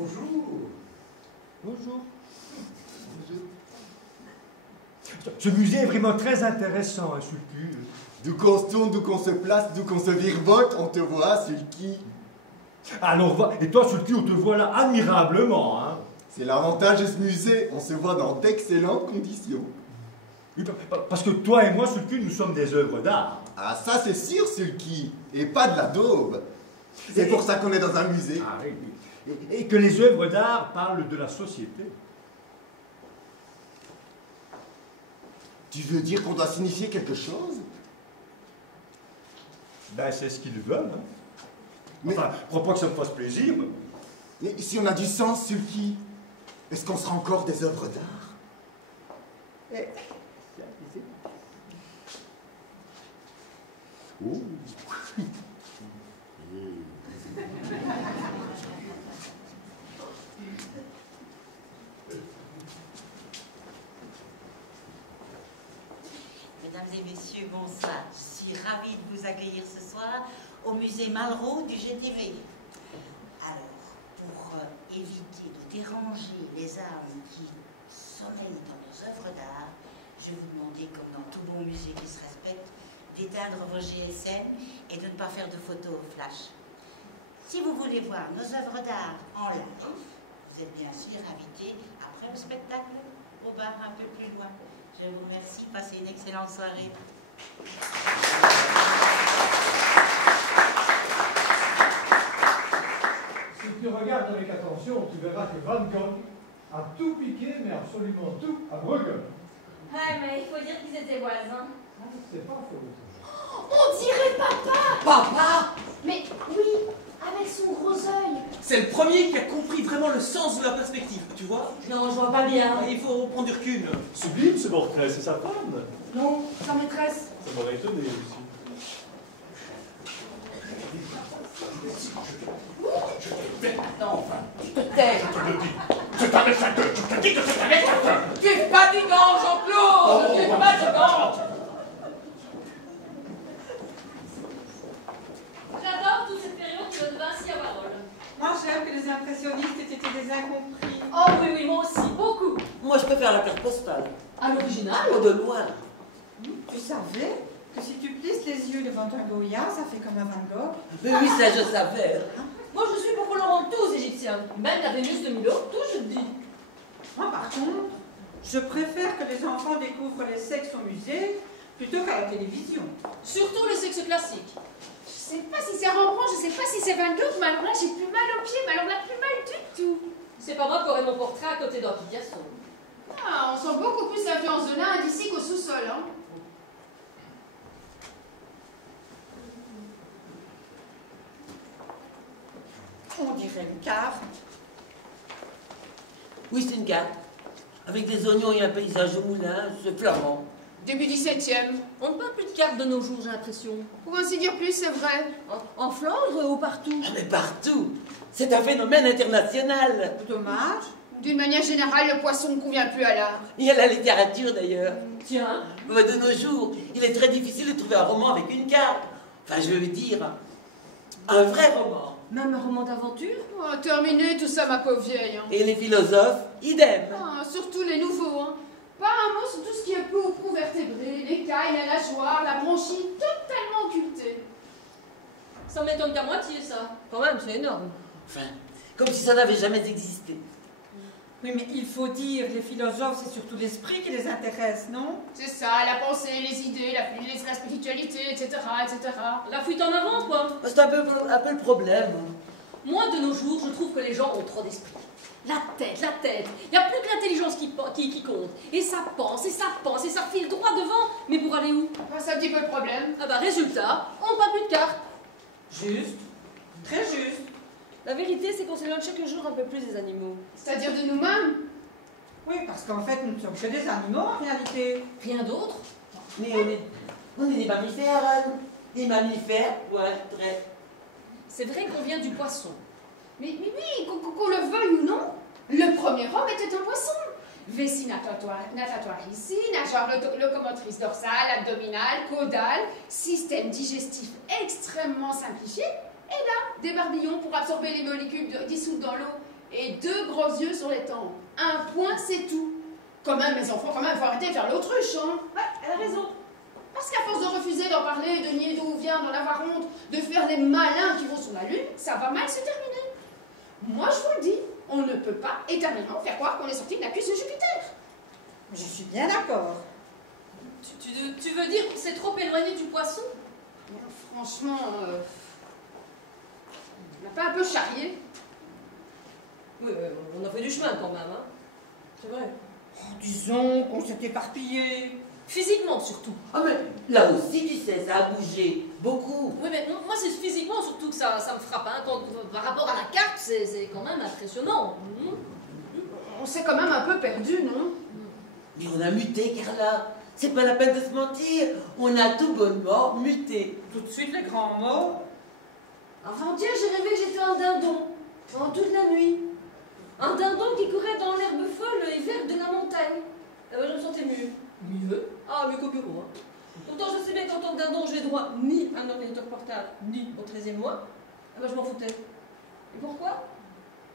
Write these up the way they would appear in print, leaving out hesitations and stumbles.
Bonjour. Bonjour. Ce musée est vraiment très intéressant, hein, Sulky. D'où qu'on se tourne, d'où qu'on se place, d'où qu'on se virevolte, on te voit, Sulky. Alors, et toi, Sulky, on te voit là admirablement, hein. C'est l'avantage de ce musée, on se voit dans d'excellentes conditions. Oui, parce que toi et moi, Sulky, nous sommes des œuvres d'art. Ah, ça c'est sûr, Sulky, et pas de la daube. C'est pour ça qu'on est dans un musée. Ah oui, oui. Et que les œuvres d'art parlent de la société. Tu veux dire qu'on doit signifier quelque chose? Ben, c'est ce qu'ils veulent, hein. Mais, Enfin, je crois pas que ça me fasse plaisir. mais si on a du sens, Sulky, est-ce qu'on sera encore des œuvres d'art? Oh. Mesdames et messieurs, bonsoir. Je suis ravie de vous accueillir ce soir au musée Malraux du GTV. Alors, pour éviter de déranger les âmes qui sommeillent dans nos œuvres d'art, je vais vous demander, comme dans tout bon musée qui se respecte, d'éteindre vos GSM et de ne pas faire de photos au flash. Si vous voulez voir nos œuvres d'art en live, vous êtes bien sûr invités après le spectacle au bar un peu plus loin. Je vous remercie, passez une excellente soirée. Si tu regardes avec attention, tu verras que Van Gogh a tout piqué, mais absolument tout, à Bruegel. Ouais, mais il faut dire qu'ils étaient voisins. C'est pas faux. On dirait papa! Papa! Mais oui, avec son gros œil. C'est le premier qui a compris vraiment le sens de la perspective, tu vois? Non, je vois pas bien. Il faut prendre du recul. Sublime ce portrait, c'est sa femme. Non, sa maîtresse. Ça m'aurait étonné aussi. Non, enfin, tu te tais. C'est un échec. Je te dis que c'est un échec. Tu es fatigant, Jean-Claude! Tu es fatigant! J'adore toute cette période qui va de Vinci à Warhol. Moi, j'aime que les impressionnistes aient été des incompris. Oh oui, oui, moi aussi, beaucoup. Moi, je préfère la carte postale. À l'original? Au de loin. Tu savais que si tu plisses les yeux devant un Goya, ça fait comme un Van Gogh? Mais oui, ça, je savais. Moi, je suis pour qu'on le rende tous égyptiens. Même la Vénus de Milo, tout je te dis. Moi, par contre, je préfère que les enfants découvrent les sexes au musée plutôt qu'à la télévision. Surtout le sexe classique. Je sais pas si c'est Rembrandt, je sais pas si c'est Van Gogh, mais alors là j'ai plus mal aux pieds, mais alors là plus mal du tout. C'est pas moi qui aurais mon portrait à côté d'un Picasso. Ah, on sent beaucoup plus l'influence de l'Inde ici qu'au sous-sol, hein. On dirait une cave. Oui, c'est une carte. Avec des oignons et un paysage au moulin, c'est flamand. Début 17e. On ne parle plus de cartes de nos jours, j'ai l'impression. Pour ainsi dire plus, c'est vrai. En Flandre ou partout? Ah, mais partout. C'est un phénomène international. Dommage. D'une manière générale, le poisson ne convient plus à l'art. Et à la littérature, d'ailleurs. Tiens. De nos jours, il est très difficile de trouver un roman avec une carte. Enfin, je veux dire, un vrai roman. Même un roman d'aventure? Oh, terminé tout ça, ma pauvre vieille, hein. Et les philosophes, idem. Ah, surtout les nouveaux, hein. Pas un mot sur tout ce qui est peau ou vertébré, l'écaille, la nageoire, la branchie, totalement occultée. Ça m'étonne qu'à moitié, ça. Quand même, c'est énorme. Enfin, comme si ça n'avait jamais existé. Oui, mais il faut dire, les philosophes, c'est surtout l'esprit qui les intéresse, non? C'est ça, la pensée, les idées, la spiritualité, etc., etc. La fuite en avant, quoi. C'est un peu le problème. Moi, de nos jours, je trouve que les gens ont trop d'esprit. La tête, la tête. Il n'y a plus que l'intelligence qui compte. Et ça pense, et ça pense, et ça file droit devant. Mais pour aller où? C'est un petit peu le problème. Ah bah, résultat, on ne parle plus de cartes. Juste. Très juste. La vérité, c'est qu'on s'éloigne chaque jour un peu plus des animaux. C'est-à-dire de nous-mêmes. Oui, parce qu'en fait, nous ne sommes que des animaux, en réalité. Rien d'autre? Mais on est des mammifères, Anne. Des mammifères, ouais, très. C'est vrai qu'on vient du poisson. Mais oui, qu'on le veuille ou non, le premier homme était un poisson. Vessie natatoire ici, nageoire locomotrice dorsale, abdominale, caudale, système digestif extrêmement simplifié, et là, des barbillons pour absorber les molécules dissoutes dans l'eau Et 2 gros yeux sur les tempes. Un point, c'est tout. Quand même, mes enfants, quand même, faut arrêter de faire l'autruche, hein. Ouais, elle a raison. Parce qu'à force de refuser d'en parler, de nier d'où on vient, d'en avoir honte, de faire les malins qui vont sur la lune, ça va mal se terminer. Moi, je vous le dis, on ne peut pas éternellement faire croire qu'on est sorti de la cuisse de Jupiter. Je suis bien d'accord. Tu veux dire qu'on s'est trop éloigné du poisson? Franchement, on n'a pas un peu charrié? Oui, on a fait du chemin quand même, hein. C'est vrai. Oh, disons qu'on s'est éparpillé. Physiquement surtout. Ah mais là aussi, tu sais, ça a bougé beaucoup. Oui, mais moi c'est physiquement surtout que ça me frappe. Hein. Par rapport à la carte, c'est quand même impressionnant. On s'est quand même un peu perdu, non? Mais on a muté, Carla. C'est pas la peine de se mentir. On a tout bonnement muté. Tout de suite les grands mots. Avant-hier, j'ai rêvé que j'étais un dindon, pendant toute la nuit. Un dindon qui courait dans l'herbe folle et verte de la montagne. Je me sentais mieux. Mieux? Ah, mieux qu'au bureau. Hein. Pourtant, je sais bien qu'en tant que dindon, j'ai droit ni à un ordinateur portable, ni au 13e mois. Ah ben, je m'en foutais. Et pourquoi?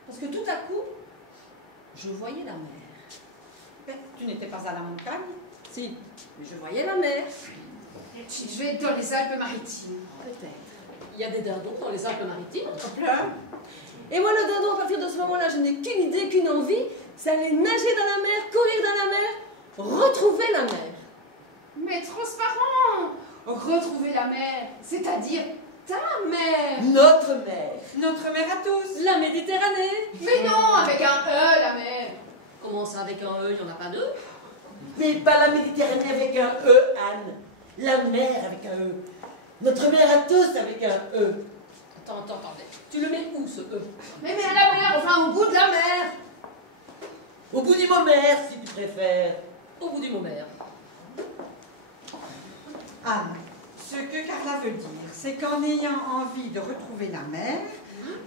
Parce que tout à coup, je voyais la mer. Mais tu n'étais pas à la montagne? Si, mais je voyais la mer. Je vais être dans les Alpes-Maritimes. Peut-être. Il y a des dindons dans les Alpes-Maritimes. Hop là. Et moi, le dindon, à partir de ce moment-là, je n'ai qu'une idée, qu'une envie, c'est aller nager dans la mer, courir dans la mer, retrouver la mer. Mais transparent! Retrouver la mer, c'est-à-dire ta mère! Notre mère. Notre mère à tous. La Méditerranée. Mais non, avec un E, la mer! Comment ça, avec un E, il n'y en a pas deux? Mais pas la Méditerranée avec un E, Anne. La mer avec un E. Notre mère à tous avec un E. Attendez. Tu le mets où, ce E? Mais à la mer, enfin au bout de la mer! Au bout du mot mer, si tu préfères. Au bout du mot mer. Anne, ce que Carla veut dire, c'est qu'en ayant envie de retrouver la mère,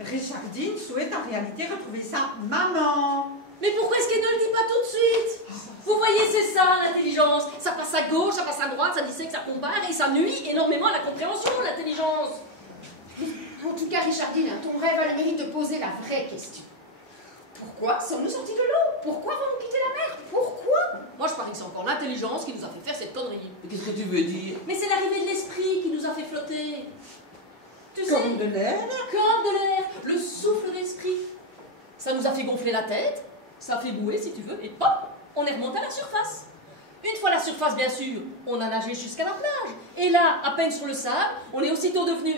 Richardine souhaite en réalité retrouver sa maman. Mais pourquoi est-ce qu'elle ne le dit pas tout de suite? Vous voyez, c'est ça, l'intelligence. Ça passe à gauche, ça passe à droite, ça dissèque, ça compare, et ça nuit énormément à la compréhension, l'intelligence. En tout cas, Richardine, ton rêve a le mérite de poser la vraie question. Pourquoi sommes-nous sortis de l'eau? Pourquoi avons-nous quitté la mer? Pourquoi? Moi, je parie que c'est encore l'intelligence qui nous a fait faire cette connerie. Mais qu'est-ce que tu veux dire? Mais c'est l'arrivée de l'esprit qui nous a fait flotter. Tu sais, Comme de l'air. comme de l'air, le souffle d'esprit. Ça nous a fait gonfler la tête, ça a fait bouer si tu veux, et hop, on est remonté à la surface. Une fois à la surface, bien sûr, on a nagé jusqu'à la plage. Et là, à peine sur le sable, on est aussitôt devenu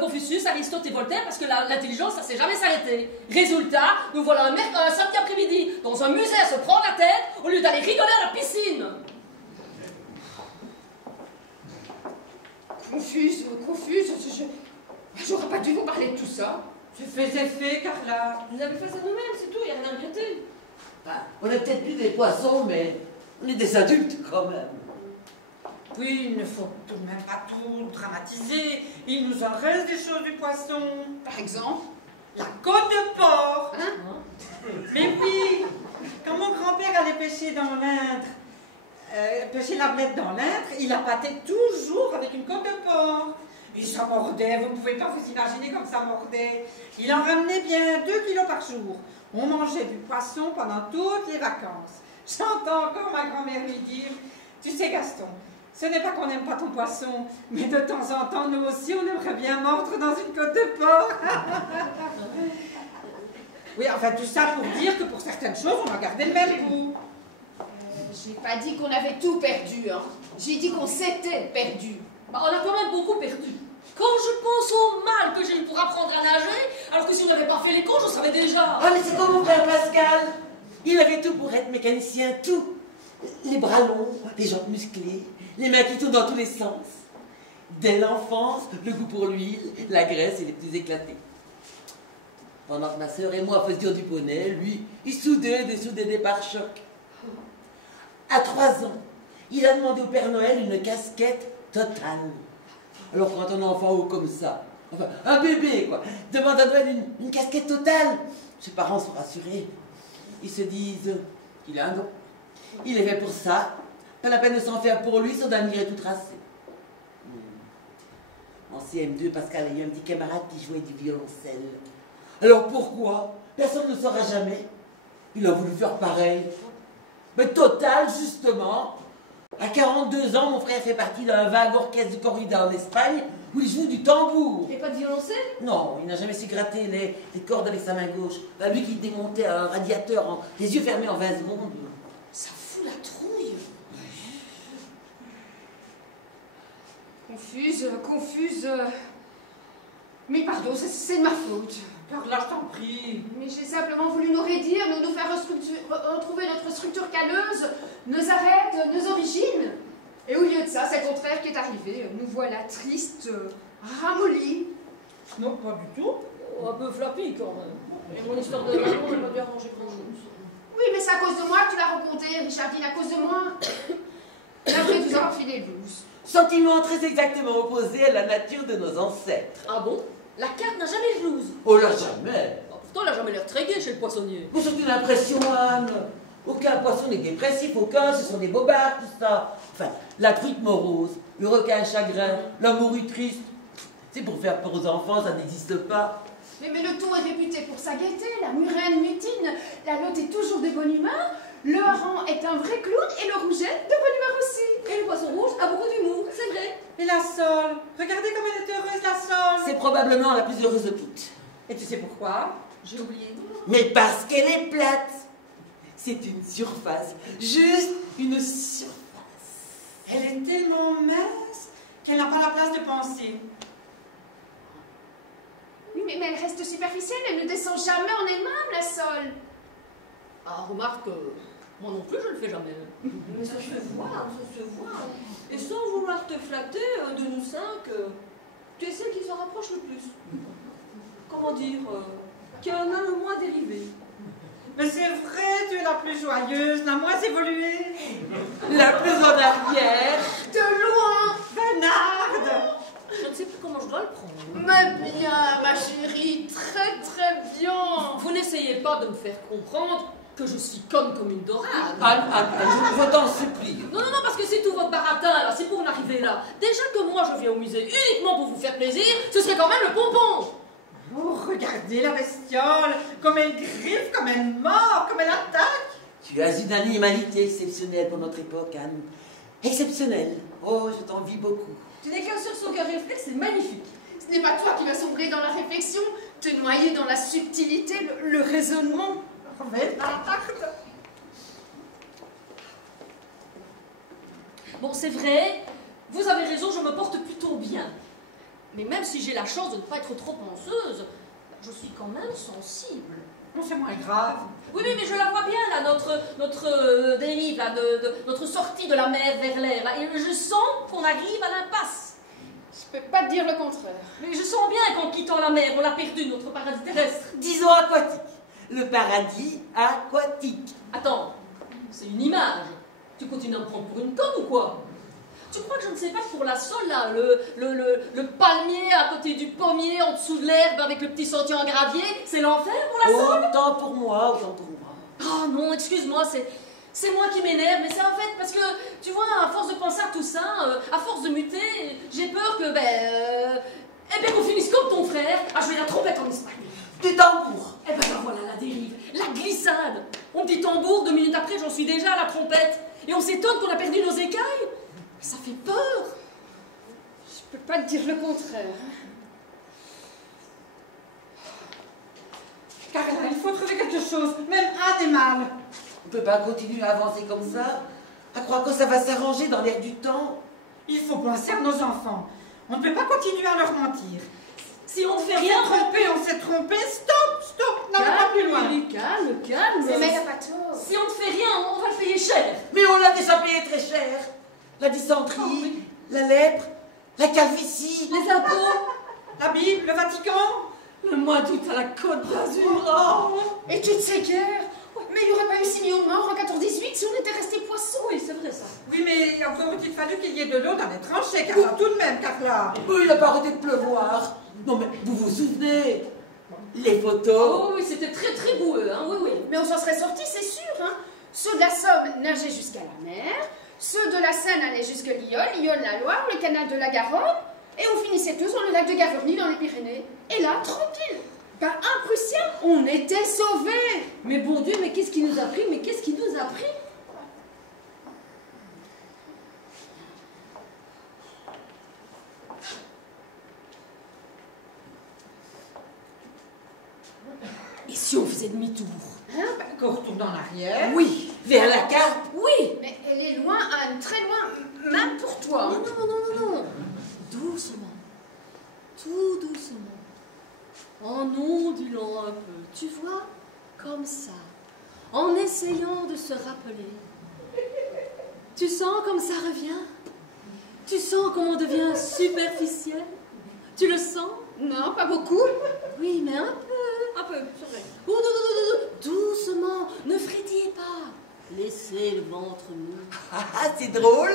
Confucius, Aristote et Voltaire, parce que l'intelligence, ça s'est jamais s'arrêté. Résultat, nous voilà un samedi après-midi dans un musée à se prendre la tête au lieu d'aller rigoler à la piscine. Confuse, j'aurais pas dû vous parler de tout ça. Tu faisais fait, Carla. Vous avez fait ça nous-mêmes, c'est tout, il n'y a rien à regretter. Enfin, on est peut-être plus des poissons, mais on est des adultes quand même. Oui, il ne faut tout de même pas tout dramatiser. Il nous en reste des choses du poisson. Par exemple? La côte de porc. Hein? Mais oui, quand mon grand-père allait pêcher dans l'Indre, pêcher la blette dans l'Indre, il la pâtait toujours avec une côte de porc. Et ça mordait, vous ne pouvez pas vous imaginer comme ça mordait. Il en ramenait bien 2 kilos par jour. On mangeait du poisson pendant toutes les vacances. J'entends encore ma grand-mère lui dire, tu sais Gaston, ce n'est pas qu'on n'aime pas ton poisson, mais de temps en temps, nous aussi, on aimerait bien mordre dans une côte de porc. Oui, enfin, tout ça pour dire que pour certaines choses, on a gardé le même goût. J'ai pas dit qu'on avait tout perdu, hein. J'ai dit qu'on s'était perdu. Bah, on a quand même beaucoup perdu. Quand je pense au mal que j'ai eu pour apprendre à nager, alors que si on n'avait pas fait les cours, je savais déjà. Ah, mais c'est comme mon frère Pascal. Il avait tout pour être mécanicien, tout. Les bras longs, les jambes musclées, les mains qui tournent dans tous les sens. Dès l'enfance, le goût pour l'huile, la graisse et les petits éclatés. Pendant que ma sœur et moi faisions du poney, lui, il soudait des pare-chocs. À 3 ans, il a demandé au Père Noël une casquette totale. Alors quand un enfant haut comme ça, enfin un bébé quoi, demande à Noël une casquette totale, ses parents sont rassurés. Ils se disent qu'il a un don. Il est fait pour ça, pas la peine de s'en faire pour lui, son avenir est tout tracé. En CM2, Pascal a eu un petit camarade qui jouait du violoncelle. Alors pourquoi Personne ne saura jamais. Il a voulu faire pareil. Mais total, justement. À 42 ans, mon frère fait partie d'un vague orchestre de corrida en Espagne où il joue du tambour. Et pas de violoncelle? Non, il n'a jamais su gratter les cordes avec sa main gauche. Bah, lui qui démontait un radiateur, les yeux fermés en 20 secondes. Ça fout la trouille. Confuse. Mais pardon, c'est de ma faute. Carla, je t'en prie. Mais j'ai simplement voulu nous raidir, nous faire retrouver notre structure calleuse, nos arêtes, nos origines. Et au lieu de ça, c'est le contraire qui est arrivé. Nous voilà tristes, ramollis. Non, pas du tout. Un peu flappy quand même. Et mon histoire de ballon n'a pas dû arranger grand-chose. Oui, mais c'est à cause de moi que tu l'as raconté, Richardine, à cause de moi. Après nous avoir fait des blues. Sentiment très exactement opposé à la nature de nos ancêtres. Ah bon? La carte n'a jamais de blues. Oh là, jamais. Pourtant, elle a jamais l'air très gaie chez le poissonnier. Vous avez l'impression, Anne. Aucun poisson n'est dépressif, aucun, ce sont des bobards, tout ça. Enfin, la truite morose, le requin chagrin, la morue triste. C'est pour faire peur aux enfants, ça n'existe pas. Mais le thon est réputé pour sa gaieté, la murène mutine, la lotte est toujours de bonne humeur, le hareng est un vrai clown et le rouget de bonne humeur aussi. Et le poisson rouge a beaucoup d'humour, c'est vrai. Et la Sole, regardez comme elle est heureuse, la Sole. C'est probablement la plus heureuse de toutes. Et tu sais pourquoi? J'ai oublié. Mais parce qu'elle est plate. C'est une surface, juste une surface. Elle est tellement mince qu'elle n'a pas la place de penser. Oui, mais elle reste superficielle, elle ne descend jamais en elle-même, la Sole. Ah, remarque, moi non plus je le fais jamais. Mais ça se voit, ça se voit. Et sans vouloir te flatter, de nous cinq, tu es celle qui s'en rapproche le plus. Comment dire, qui en a le moins dérivé. Mais c'est vrai, tu es la plus joyeuse, la moins évoluée. La plus en arrière. De loin. Bernarde. Je ne sais plus comment je dois le prendre. Mais bien, ma chérie, très très bien. Vous n'essayez pas de me faire comprendre que je suis conne comme une dorade. Anne, je t'en supplie. Non, parce que c'est tout votre baratin, là, c'est pour en arriver là. Déjà que moi, je viens au musée uniquement pour vous faire plaisir, ce serait quand même le pompon. Oh, regardez la bestiole, comme elle griffe, comme elle mord, comme elle attaque. Tu as une animalité exceptionnelle pour notre époque, Anne. Exceptionnelle. Oh, je t'envie beaucoup. Tu n'es qu'un sur son cœur réflexe, c'est magnifique. Ce n'est pas toi qui vas sombrer dans la réflexion, te noyer dans la subtilité, le raisonnement. Bon, c'est vrai, vous avez raison, je me porte plutôt bien. Mais même si j'ai la chance de ne pas être trop penseuse, je suis quand même sensible. Non, c'est moins grave. Oui, mais je la vois bien, là, notre dérive, là, notre sortie de la mer vers l'air, là, et je sens qu'on arrive à l'impasse. Je peux pas te dire le contraire. Mais je sens bien qu'en quittant la mer, on a perdu notre paradis terrestre. Disons aquatique. Le paradis aquatique. Attends, c'est une image. Tu continues à me prendre pour une conne ou quoi? Tu crois que je ne sais pas que pour la Sole, là, le palmier à côté du pommier, en dessous de l'herbe, avec le petit sentier en gravier, c'est l'enfer pour la Sole? Autant pour moi, autant pour moi. Oh non, excuse-moi, c'est moi qui m'énerve, mais c'est en fait parce que, tu vois, à force de penser à tout ça, à force de muter, j'ai peur que, qu'on finisse comme ton frère, à jouer la trompette en Espagne. Du tambour. Eh ben voilà la dérive, la glissade. On me dit tambour, 2 minutes après, j'en suis déjà à la trompette. Et on s'étonne qu'on a perdu nos écailles. Ça fait peur. Je peux pas te dire le contraire. Carla, il faut trouver quelque chose, même un des mâles. On ne peut pas continuer à avancer comme ça, à croire que ça va s'arranger dans l'air du temps. Il faut penser à nos enfants. On ne peut pas continuer à leur mentir. Si on ne fait On rien, s'est trompé, stop, n'allons pas plus loin. Calme. Mais y a pas tort. si on ne fait rien, on va le payer cher. Mais on l'a déjà payé très cher. La dysenterie, la lèpre, la calvitie. Les impôts, La Bible, le Vatican. le mois d'août à la Côte d'Azur. Oh. Et toutes ces guerres. Mais il n'y aurait pas eu 6 millions de morts en 14-18 si on était resté poisson. Oui, c'est vrai ça. Oui, mais encore aurait-il fallu qu'il y ait de l'eau dans les tranchées, Carla, tout de même, Carla. Oui, il n'a pas arrêté de pleuvoir. Non mais vous vous souvenez? Les photos. Oh oui, c'était très très boueux, hein, oui. Mais on s'en serait sortis, c'est sûr. Hein. Ceux de la Somme nageaient jusqu'à la mer, ceux de la Seine allaient jusqu'à Lyon, la Loire, le canal de la Garonne, et on finissait tous dans le lac de Gaverny dans les Pyrénées. Et là, tranquille. Par un Prussien, on était sauvés. Mais bon Dieu, mais qu'est-ce qui nous a pris? Mais qu'est-ce qui nous a pris? Et si on faisait demi-tour? Qu'on retourne en arrière. Oui, vers la carte. Oui! Mais elle est loin, Anne, très loin, même pour toi. Non, non, non, non, non. Doucement. Tout doucement. En ondulant un peu. Tu vois? Comme ça. En essayant de se rappeler. Tu sens comme ça revient? Tu sens comme on devient superficiel? Tu le sens? Non, pas beaucoup. Oui, mais un peu. Un peu, c'est vrai. Oh, non, non, non, non. Doucement. Ne frétillez pas. Laissez le ventre mou. Ah, c'est drôle.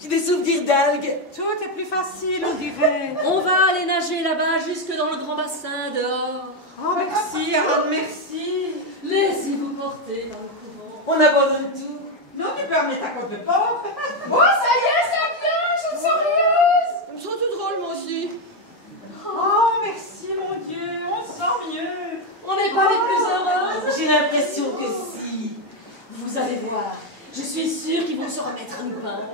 J'ai des souvenirs d'algues. Tout est plus facile, on dirait. On va aller nager là-bas, jusque dans le grand bassin, dehors. Oh, merci, Anne, merci. Laissez-vous porter dans le courant. On abandonne tout. Non, tu peux amener ta côte de porc. Oh, ça y est, ça vient, je me sens rieuse. Je me sens tout drôle, moi aussi. Oh, merci, mon Dieu, on se sent mieux. On n'est pas les plus heureuses. J'ai l'impression que si. Vous allez voir. Je suis sûre qu'ils vont se remettre à nous peindre.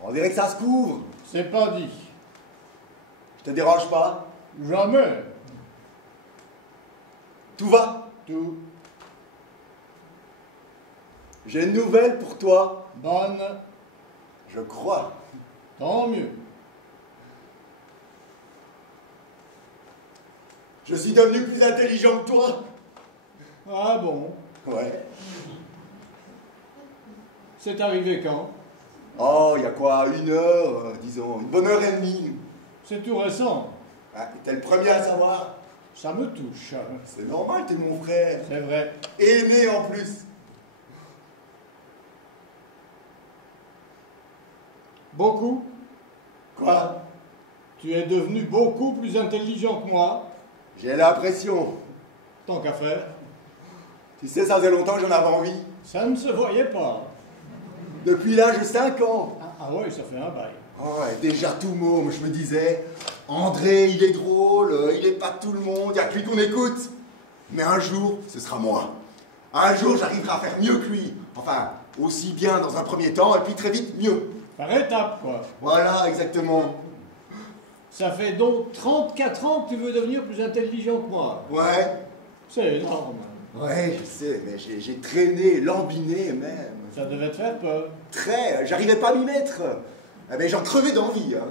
On dirait que ça se couvre. C'est pas dit. Je te dérange pas? Jamais. Tout va? Tout. J'ai une nouvelle pour toi. Bonne. Je crois. Tant mieux. Je suis devenu plus intelligent que toi. Ah bon? Ouais. C'est arrivé quand? Oh, il y a quoi? 1 heure, disons. 1 bonne heure et demie. C'est tout récent. Ah, t'es le premier à savoir. Ça me touche. C'est normal, t'es mon frère. C'est vrai. Aimé en plus. Beaucoup? Quoi? Tu es devenu beaucoup plus intelligent que moi. J'ai l'impression. Tant qu'à faire. Tu sais, ça faisait longtemps que j'en avais envie. Ça ne se voyait pas. Depuis l'âge de 5 ans. Ah ouais, ça fait un bail. Oh, ouais, déjà tout môme, je me disais, André, il est drôle, il est pas de tout le monde, il n'y a que lui qu'on écoute. Mais un jour, ce sera moi. Un jour, j'arriverai à faire mieux que lui. Enfin, aussi bien dans un premier temps, et puis très vite, mieux. Par étapes, quoi. Voilà, exactement. Ça fait donc 34 ans que tu veux devenir plus intelligent que moi. Ouais. C'est énorme. Ouais, je sais, mais j'ai traîné, lambiné même. Ça devait te faire peur. Très, j'arrivais pas à m'y mettre. Eh ben, j'en crevais d'envie. Hein.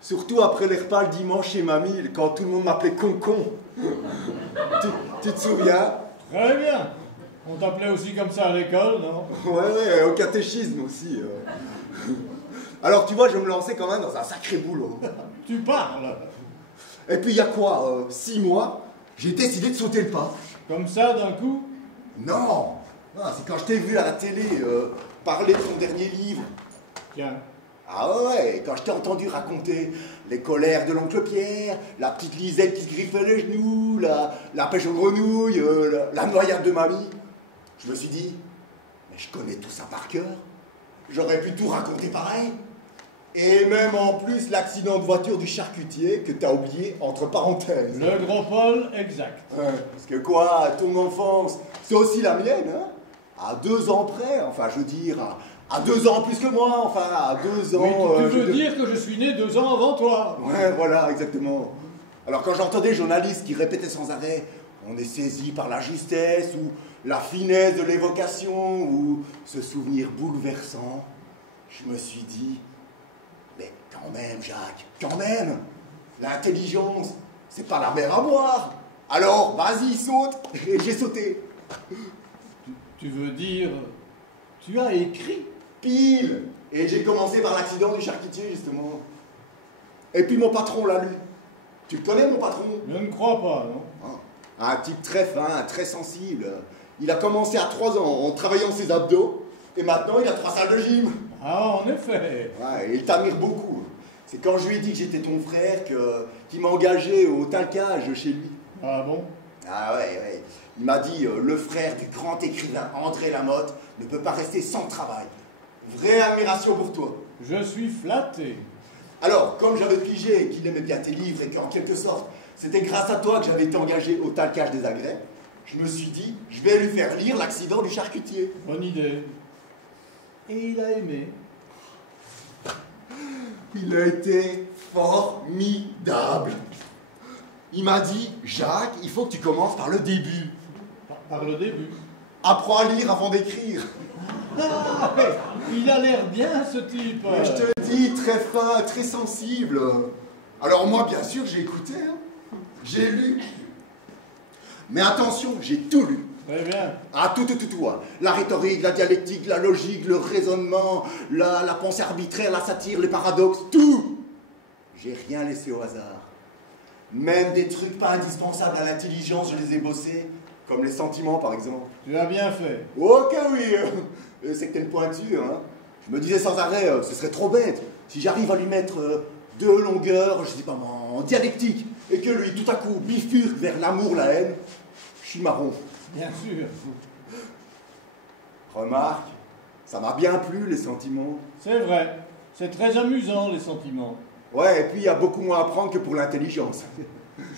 Surtout après les repas le dimanche chez mamie, quand tout le monde m'appelait Concon. Tu te souviens? Très bien. On t'appelait aussi comme ça à l'école, non? Ouais, au catéchisme aussi. Alors tu vois, je me lançais quand même dans un sacré boulot. Tu parles. Et puis il y a quoi, 6 mois, j'ai décidé de sauter le pas. Comme ça, d'un coup? Non, c'est quand je t'ai vu à la télé parler de ton dernier livre. Tiens. Ah ouais, quand je t'ai entendu raconter les colères de l'oncle Pierre, la petite Lisette qui se griffait les genoux, la pêche aux grenouilles, la noyade de mamie, je me suis dit, mais je connais tout ça par cœur. J'aurais pu tout raconter pareil. Et même en plus l'accident de voiture du charcutier que t'as oublié entre parenthèses. Le gros Paul, exact. Ouais, parce que quoi, ton enfance, c'est aussi la mienne, hein? À 2 ans près, enfin je veux dire, À 2 ans plus que moi, enfin, à 2 ans... Oui, tu veux dire que je suis né 2 ans avant toi? Ouais, voilà, exactement. Alors quand j'entendais les journalistes qui répétaient sans arrêt « On est saisi par la justesse » ou « La finesse de l'évocation » ou ce souvenir bouleversant, je me suis dit « Mais quand même, Jacques, quand même, l'intelligence, c'est pas la mer à boire. Alors, vas-y, saute !» Et j'ai sauté. Tu veux dire... Tu as écrit? Pile. Et j'ai commencé par l'accident du charcutier, justement. Et puis mon patron l'a lu. Tu le connais, mon patron? Je ne crois pas, non? Un type très fin, très sensible. Il a commencé à 3 ans en travaillant ses abdos, et maintenant il a 3 salles de gym. Ah, en effet. Ouais, et il t'admire beaucoup. C'est quand je lui ai dit que j'étais ton frère qu'il m'a engagé au talcage chez lui. Ah bon? Ah ouais. Il m'a dit, le frère du grand écrivain André Lamotte ne peut pas rester sans travail. Vraie admiration pour toi. Je suis flatté. Alors, comme j'avais pigé qu'il aimait bien tes livres et qu'en quelque sorte, c'était grâce à toi que j'avais été engagé au talcage des agrès, je me suis dit, je vais lui faire lire l'accident du charcutier. Bonne idée. Et il a aimé. Il a été formidable. Il m'a dit, Jacques, il faut que tu commences par le début. Par le début? Apprends à lire avant d'écrire. Ah, il a l'air bien, ce type. Mais je te dis, très fin, très sensible. Alors moi, bien sûr, j'ai écouté. Hein. J'ai lu. Mais attention, j'ai tout lu. Très bien. Ah, tout. Hein. La rhétorique, la dialectique, la logique, le raisonnement, la pensée arbitraire, la satire, les paradoxes, tout. J'ai rien laissé au hasard. Même des trucs pas indispensables à l'intelligence, je les ai bossés, comme les sentiments, par exemple. Tu as bien fait. Ok, oui. C'est que t'es une pointure, hein. Je me disais sans arrêt, ce serait trop bête si j'arrive à lui mettre 2 longueurs, je sais pas moi, en dialectique, et que lui, tout à coup, bifurque vers l'amour, la haine, je suis marron. Bien sûr. Remarque, ça m'a bien plu, les sentiments. C'est vrai. C'est très amusant, les sentiments. Ouais, et puis il y a beaucoup moins à prendre que pour l'intelligence.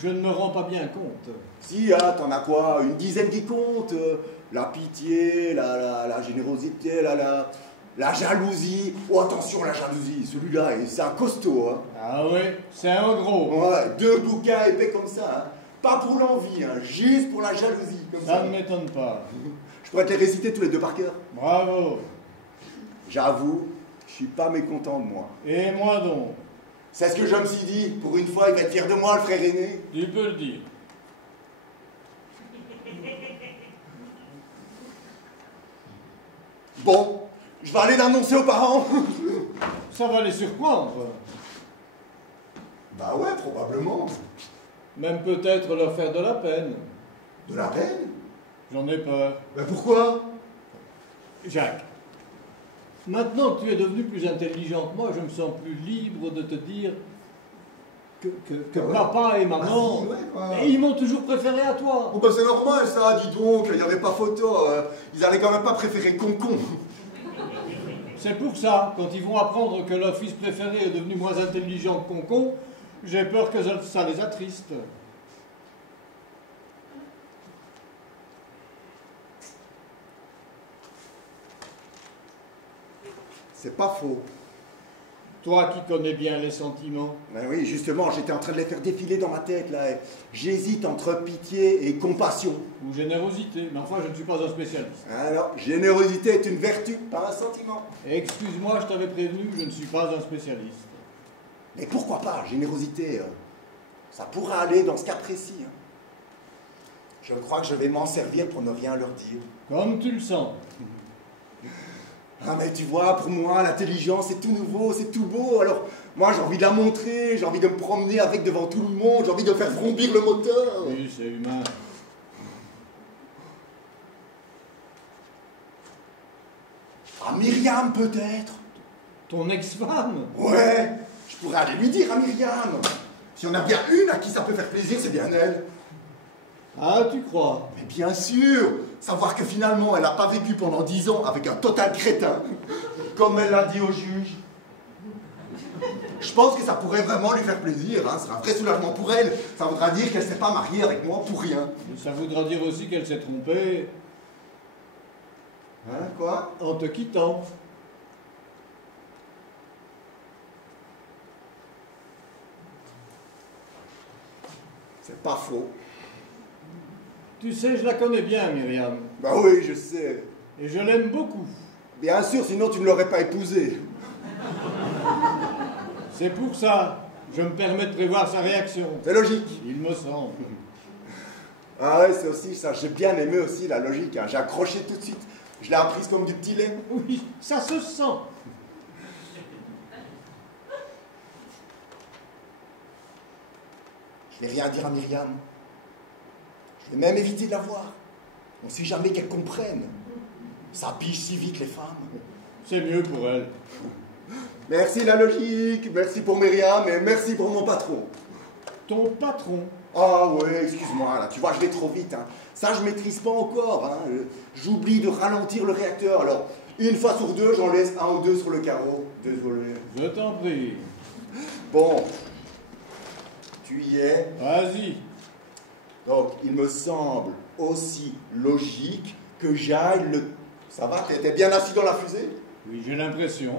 Je ne me rends pas bien compte. Si, hein, t'en as quoi? Une dizaine qui comptent. La pitié, la générosité, la jalousie. Oh, attention, la jalousie, celui-là, c'est un costaud. Hein. Ah ouais, c'est un gros. Ouais, 2 bouquins épais comme ça. Hein. Pas pour l'envie, hein, juste pour la jalousie. Comme ça ne m'étonne pas. Je pourrais te les réciter tous les 2 par cœur. Bravo. J'avoue, je suis pas mécontent de moi. Et moi donc? C'est ce que je me suis dit. Pour une fois, il va être fier de moi, le frère aîné. Tu peux le dire. Bon, je vais aller l'annoncer aux parents. Ça va les surprendre. Bah ouais, probablement. Même peut-être leur faire de la peine. De la peine? J'en ai peur. Mais pourquoi? Jacques, maintenant que tu es devenu plus intelligent que moi, je me sens plus libre de te dire que ouais. Papa et maman, et ils m'ont toujours préféré à toi. Oh bah c'est normal ça, dis donc, il n'y avait pas photo. Ils allaient quand même pas préférer Concon. C'est pour ça, quand ils vont apprendre que leur fils préféré est devenu moins intelligent que Concon, j'ai peur que ça les attriste. C'est pas faux. Toi qui connais bien les sentiments. Ben oui, justement, j'étais en train de les faire défiler dans ma tête, là. J'hésite entre pitié et compassion. Ou générosité, mais enfin, je ne suis pas un spécialiste. Alors, générosité est une vertu, pas un sentiment. Excuse-moi, je t'avais prévenu, je ne suis pas un spécialiste. Mais pourquoi pas, générosité ça pourrait aller dans ce cas précis. Hein. Je crois que je vais m'en servir pour ne rien leur dire. Comme tu le sens. Ah mais tu vois, pour moi, l'intelligence, c'est tout nouveau, c'est tout beau. Alors, moi, j'ai envie de la montrer, j'ai envie de me promener avec devant tout le monde, j'ai envie de faire vrombir le moteur. Oui, c'est humain. À Myriam, peut-être. Ton ex-femme? Ouais, je pourrais aller lui dire à Myriam. Si on a bien une à qui ça peut faire plaisir, c'est bien elle. Ah, tu crois? Mais bien sûr. Savoir que finalement, elle n'a pas vécu pendant 10 ans avec un total crétin, comme elle l'a dit au juge. Je pense que ça pourrait vraiment lui faire plaisir, hein. Ce sera un vrai soulagement pour elle. Ça voudra dire qu'elle ne s'est pas mariée avec moi pour rien. Ça voudra dire aussi qu'elle s'est trompée. Hein, quoi? En te quittant. C'est pas faux. Tu sais, je la connais bien, Myriam. Bah oui, je sais. Et je l'aime beaucoup. Bien sûr, sinon tu ne l'aurais pas épousée. C'est pour ça. Je me permets de prévoir sa réaction. C'est logique. Il me semble. Ah ouais, c'est aussi ça. J'ai bien aimé aussi la logique. Hein. J'ai accroché tout de suite. Je l'ai apprise comme du petit lait. Oui, ça se sent. Je n'ai rien à dire à Myriam. Je vais même éviter de la voir. On ne sait jamais qu'elle comprenne. Ça pige si vite les femmes. C'est mieux pour elle. Merci la logique, merci pour Myriam et merci pour mon patron. Ton patron? Ah ouais, excuse-moi, là, tu vois, je vais trop vite. Hein. Ça, je maîtrise pas encore. Hein. J'oublie de ralentir le réacteur. Alors, une fois sur deux, j'en laisse un ou deux sur le carreau. Désolé. Je t'en prie. Bon, tu y es. Vas-y. Donc, il me semble aussi logique que j'aille le... Ça va, t'es bien assis dans la fusée? Oui, j'ai l'impression.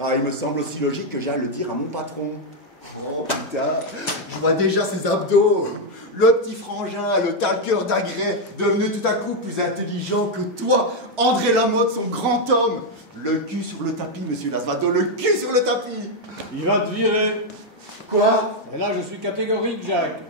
Ah, il me semble aussi logique que j'aille le dire à mon patron. Oh putain, je vois déjà ses abdos. Le petit frangin, le talqueur d'agrès, devenu tout à coup plus intelligent que toi. André Lamotte, son grand homme. Le cul sur le tapis, monsieur Lasvato, le cul sur le tapis. Il va te virer. Quoi? Et là, je suis catégorique, Jacques.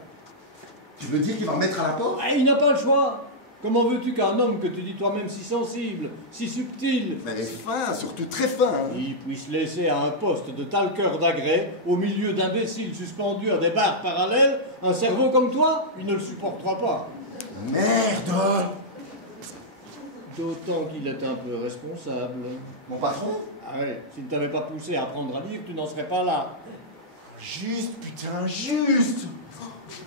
Tu veux dire qu'il va me mettre à la porte? Ah, il n'a pas le choix. Comment veux-tu qu'un homme que tu dis toi-même si sensible, si subtil, Mais fin, surtout très fin. Hein. il puisse laisser à un poste de talqueur d'agrès, au milieu d'imbéciles suspendus à des barres parallèles, un cerveau comme toi? Il ne le supportera pas. Merde! D'autant qu'il est un peu responsable. Mon patron? Ah ouais, s'il ne t'avait pas poussé à apprendre à lire, tu n'en serais pas là. Juste, putain, juste!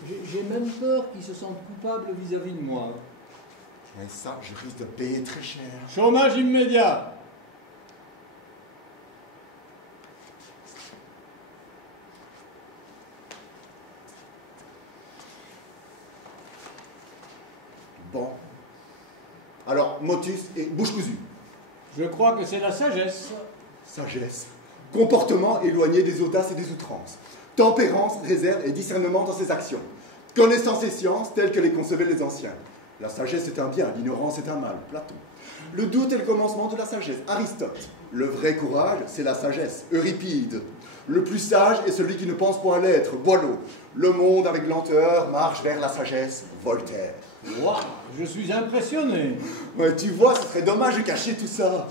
J'ai même peur qu'il se sente coupable vis-à-vis de moi. Et ça, je risque de payer très cher. Chômage immédiat. Bon. Alors, motus et bouche cousue. Je crois que c'est la sagesse. Sagesse. Comportement éloigné des audaces et des outrances. Tempérance, réserve et discernement dans ses actions. Connaissance et science telles que les concevaient les anciens. La sagesse est un bien, l'ignorance est un mal. Platon. Le doute est le commencement de la sagesse. Aristote. Le vrai courage, c'est la sagesse. Euripide. Le plus sage est celui qui ne pense point l'être. Boileau. Le monde avec lenteur marche vers la sagesse. Voltaire. Waouh, je suis impressionné. Ouais, tu vois, ce serait dommage de cacher tout ça.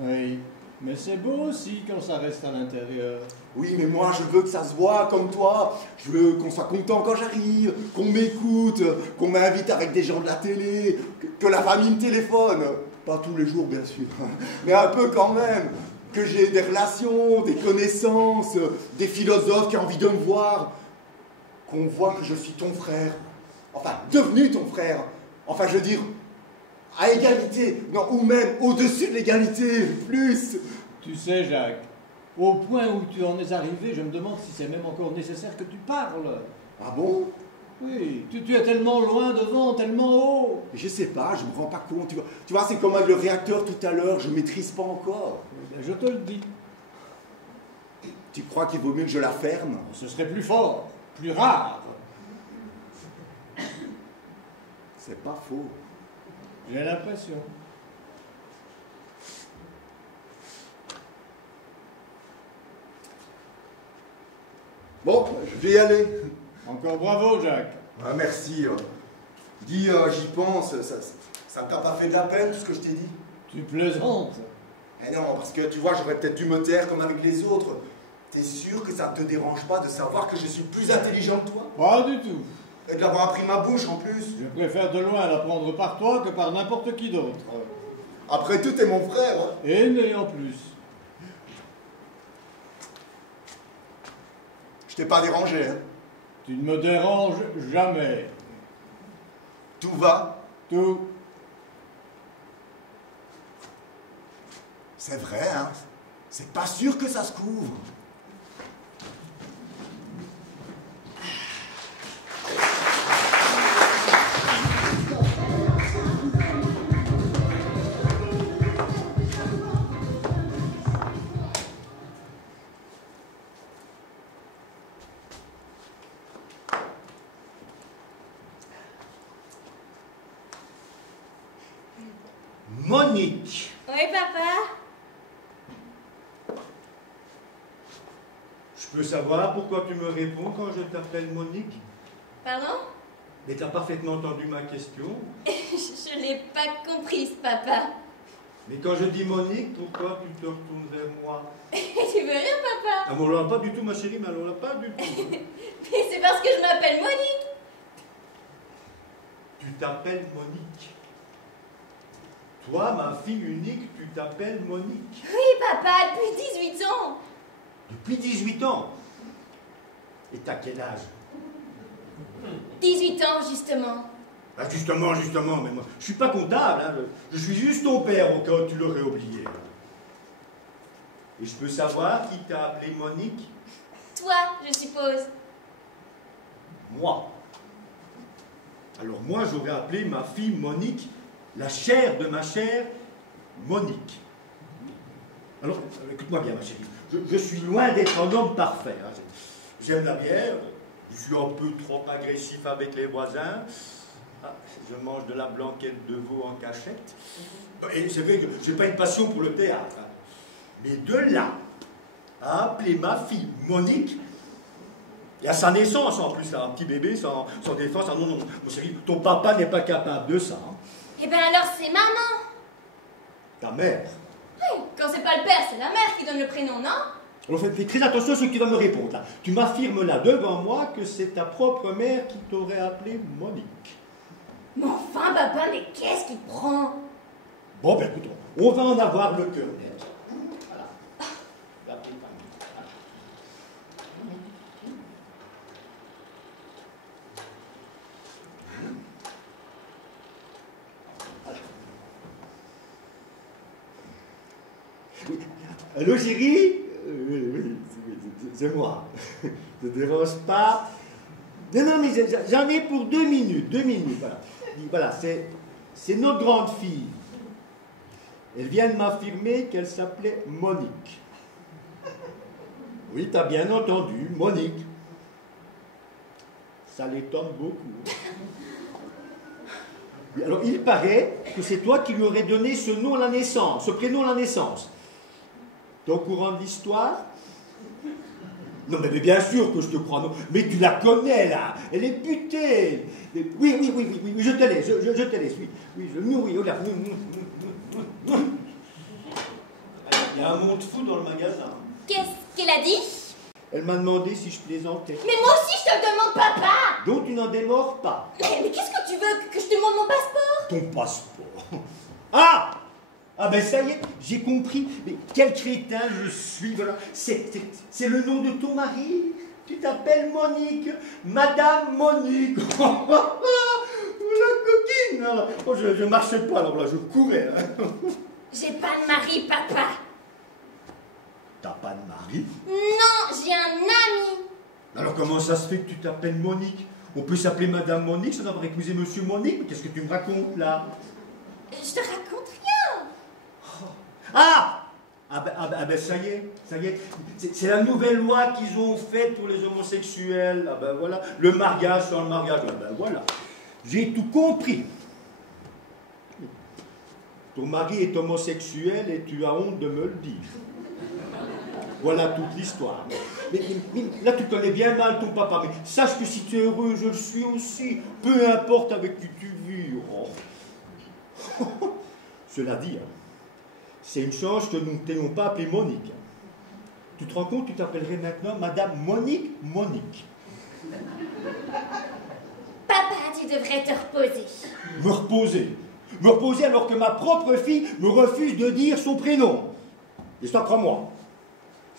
Oui, mais c'est beau aussi quand ça reste à l'intérieur. Oui, mais moi, je veux que ça se voit comme toi. Je veux qu'on soit content quand j'arrive, qu'on m'écoute, qu'on m'invite avec des gens de la télé, que la famille me téléphone. Pas tous les jours, bien sûr, mais un peu quand même. Que j'ai des relations, des connaissances, des philosophes qui ont envie de me voir. Qu'on voit que je suis ton frère. Enfin, devenu ton frère. Enfin, je veux dire, à égalité. Non, ou même au-dessus de l'égalité, plus. Tu sais, Jacques, au point où tu en es arrivé, je me demande si c'est même encore nécessaire que tu parles. Ah bon? Oui, tu es tellement loin devant, tellement haut. Je sais pas, je me rends pas compte. Tu vois, c'est comme avec le réacteur tout à l'heure, je maîtrise pas encore. Je te le dis. Tu crois qu'il vaut mieux que je la ferme? Ce serait plus fort, plus rare. C'est pas faux. J'ai l'impression. Bon, je vais y aller. Encore bravo, Jacques. Ah, merci. Dis, j'y pense, ça ne t'a pas fait de la peine tout ce que je t'ai dit? Tu plaisantes. Eh non, parce que tu vois, j'aurais peut-être dû me taire comme avec les autres. T'es sûr que ça ne te dérange pas de savoir que je suis plus intelligent que toi? Pas du tout. Et de l'avoir appris ma bouche en plus? Je préfère de loin l'apprendre par toi que par n'importe qui d'autre. Après tout, t'es mon frère. Hein. Et en plus. Je t'ai pas dérangé, hein? Tu ne me déranges jamais. Tout va? Tout. C'est vrai, hein? C'est pas sûr que ça se couvre. Monique. Oui, papa. Je peux savoir pourquoi tu me réponds quand je t'appelle Monique? Pardon? Mais t'as parfaitement entendu ma question. Je l'ai pas comprise, papa. Mais quand je dis Monique, pourquoi tu te retournes vers moi? Tu veux rire, papa? Ah, mais on l'a pas du tout, ma chérie, mais on l'a pas du tout. Mais c'est parce que je m'appelle Monique. Tu t'appelles Monique. Toi, ma fille unique, tu t'appelles Monique. Oui, papa, depuis 18 ans. Depuis 18 ans. Et t'as quel âge? 18 ans, justement. Ah, justement, mais moi, je suis pas comptable, hein. Je suis juste ton père au cas où tu l'aurais oublié. Et je peux savoir qui t'a appelé Monique? Toi, je suppose. Moi. Alors moi, j'aurais appelé ma fille Monique, la chair de ma chair, Monique. Alors, écoute-moi bien, ma chérie. Je suis loin d'être un homme parfait. Hein. J'aime la bière, je suis un peu trop agressif avec les voisins. Ah, je mange de la blanquette de veau en cachette. Et c'est vrai que je n'ai pas une passion pour le théâtre. Hein. Mais de là à appeler ma fille Monique, et à sa naissance en plus, là, un petit bébé sans défense, ah non, non, mon chéri, ton papa n'est pas capable de ça. Hein. Eh bien alors c'est maman. Ta mère. Oui, quand c'est pas le père, c'est la mère qui donne le prénom, non? En fait, fais très attention à ce que tu vas me répondre là. Tu m'affirmes là devant moi que c'est ta propre mère qui t'aurait appelé Monique. Mais enfin, papa, mais qu'est-ce qui te prend? Bon, ben écoute, on va en avoir le cœur net. Voilà. Allô, chérie? Oui, c'est moi. Ne te dérange pas. Non, mais j'en ai pour 2 minutes. 2 minutes, voilà. Voilà, c'est notre grande fille. Elle vient de m'affirmer qu'elle s'appelait Monique. Oui, t'as bien entendu, Monique. Ça l'étonne beaucoup. Oui, alors, il paraît que c'est toi qui lui aurais donné ce nom à la naissance, ce prénom à la naissance. T'es au courant de l'histoire? Non, mais bien sûr que je te crois, non. Mais tu la connais, là. Elle est butée. Oui, je te laisse, je te laisse, oui, regarde. Il y a un monde fou dans le magasin. Qu'est-ce qu'elle a dit? Elle m'a demandé si je plaisantais. Mais moi aussi, je te le demande, papa. Donc tu n'en démords pas. Mais qu'est-ce que tu veux? Que je te demande mon passeport? Ton passeport? Ah ben ça y est, j'ai compris. Mais quel crétin je suis, voilà. C'est le nom de ton mari. Tu t'appelles Monique. Madame Monique. La coquine. Oh, je marchais pas, alors là, je courais. Hein. J'ai pas de mari, papa. T'as pas de mari? Non, j'ai un ami. Alors comment ça se fait que tu t'appelles Monique? On peut s'appeler Madame Monique sans avoir épousé Monsieur Monique? Mais qu'est-ce que tu me racontes, là? Je te raconte rien. Ah ben ça y est. C'est la nouvelle loi qu'ils ont faite pour les homosexuels. Ah ben voilà, le mariage sans le mariage. Ah ben voilà, j'ai tout compris. Ton mari est homosexuel et tu as honte de me le dire. Voilà toute l'histoire. Mais là, tu connais bien mal ton papa. Mais sache que si tu es heureux, je le suis aussi. Peu importe avec qui tu vis. Oh. Cela dit, c'est une chance que nous ne t'ayons pas appelée Monique. Tu te rends compte, tu t'appellerais maintenant Madame Monique. Papa, tu devrais te reposer. Me reposer alors que ma propre fille me refuse de dire son prénom. Et ça, crois-moi,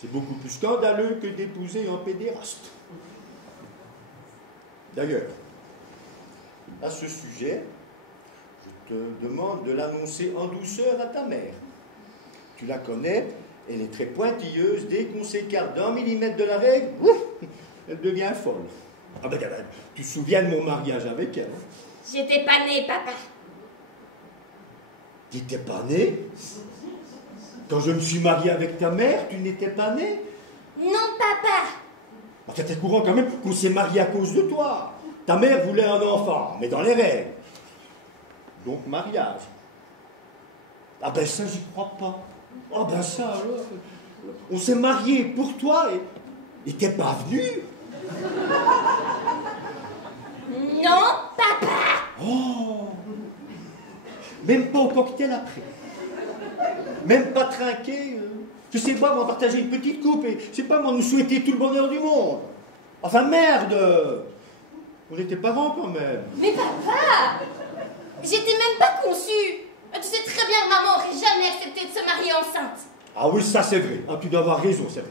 c'est beaucoup plus scandaleux que d'épouser un pédéraste. D'ailleurs, à ce sujet, je te demande de l'annoncer en douceur à ta mère. Tu la connais, elle est très pointilleuse. Dès qu'on s'écarte d'1 millimètre de la règle, elle devient folle. Ah ben, tu te souviens de mon mariage avec elle? J'étais pas née, papa. Tu n'étais pas née? Quand je me suis marié avec ta mère, tu n'étais pas née? Non, papa. Ah, tu étais courant quand même qu'on s'est marié à cause de toi. Ta mère voulait un enfant, mais dans les règles. Donc mariage. Ah ben ça, j'y crois pas. Ah ben ça, alors, on s'est mariés pour toi et t'es pas venu. Non, papa. Oh, même pas au cocktail après. Même pas trinquer. Je sais pas, moi, partager une petite coupe et je sais pas, moi, nous souhaiter tout le bonheur du monde. Enfin, merde. On était parents quand même. Mais papa, j'étais même pas conçue. Tu sais très bien que maman aurait jamais accepté de se marier enceinte. Ah oui, ça c'est vrai. Ah, tu dois avoir raison, c'est vrai.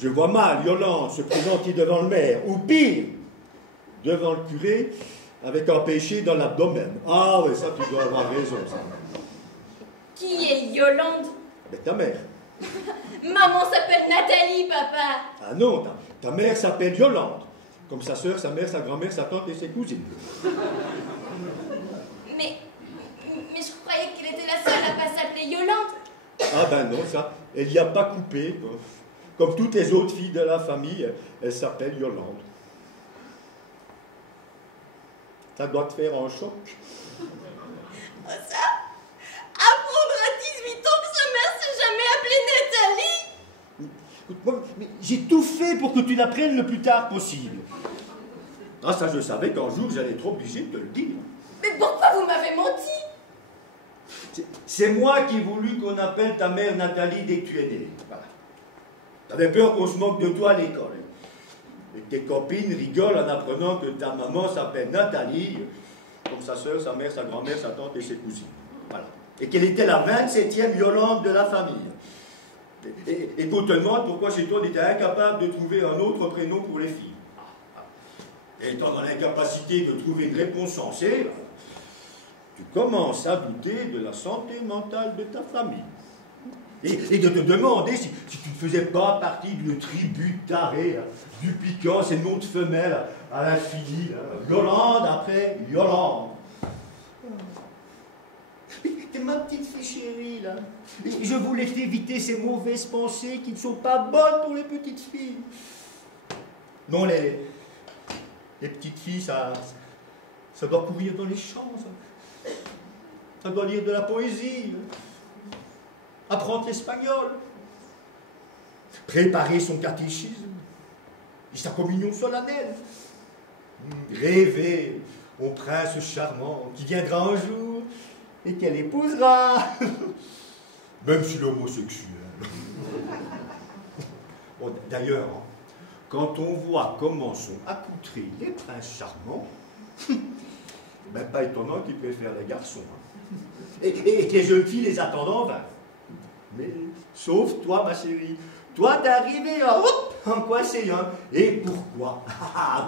Je vois mal Yolande se présenter devant le maire, ou pire, devant le curé, avec un péché dans l'abdomen. Ah oui, ça tu dois avoir raison, ça. Qui est Yolande? Mais ta mère. Maman s'appelle Nathalie, papa. Ah non, ta mère s'appelle Yolande. Comme sa sœur, sa mère, sa grand-mère, sa tante et ses cousines. Mais je croyais qu'elle était la seule à pas s'appeler Yolande. Ah ben non, ça, elle y a pas coupé. Comme toutes les autres filles de la famille, elle s'appelle Yolande. Ça doit te faire un choc. Ça, apprendre à 18 ans que sa mère s'est jamais appelée Nathalie. Écoute-moi, mais j'ai tout fait pour que tu l'apprennes le plus tard possible. Ah ça, je savais qu'un jour, j'allais être obligé de te le dire. Mais pourquoi vous m'avez menti? C'est moi qui ai voulu qu'on appelle ta mère Nathalie dès que tu es née. Voilà. T'avais peur qu'on se moque de toi à l'école. Et tes copines rigolent en apprenant que ta maman s'appelle Nathalie, comme sa soeur, sa mère, sa grand-mère, sa tante et ses cousines. Voilà. Et qu'elle était la 27e Yolande de la famille. Et qu'on te demande pourquoi chez toi on était incapable de trouver un autre prénom pour les filles. Et étant dans l'incapacité de trouver une réponse sensée, tu commences à douter de la santé mentale de ta famille. Et de te demander si tu ne faisais pas partie d'une tribu tarée, du piquant, ces noms de femelles à l'infini. Yolande après Yolande. T'es ma petite fille chérie, là. Et je voulais t'éviter ces mauvaises pensées qui ne sont pas bonnes pour les petites filles. Non, les petites filles, ça doit courir dans les champs, ça doit lire de la poésie, apprendre l'espagnol, préparer son catéchisme et sa communion solennelle, rêver au prince charmant qui viendra un jour et qu'elle épousera, même s'il est homosexuel. Bon, d'ailleurs, quand on voit comment sont accoutrés les princes charmants, ben pas étonnant qu'ils préfèrent les garçons. Et que les jeunes filles les attendent en vain. Mais, sauf toi, ma chérie. Toi, t'es arrivé en quoi c'est un. Et pourquoi?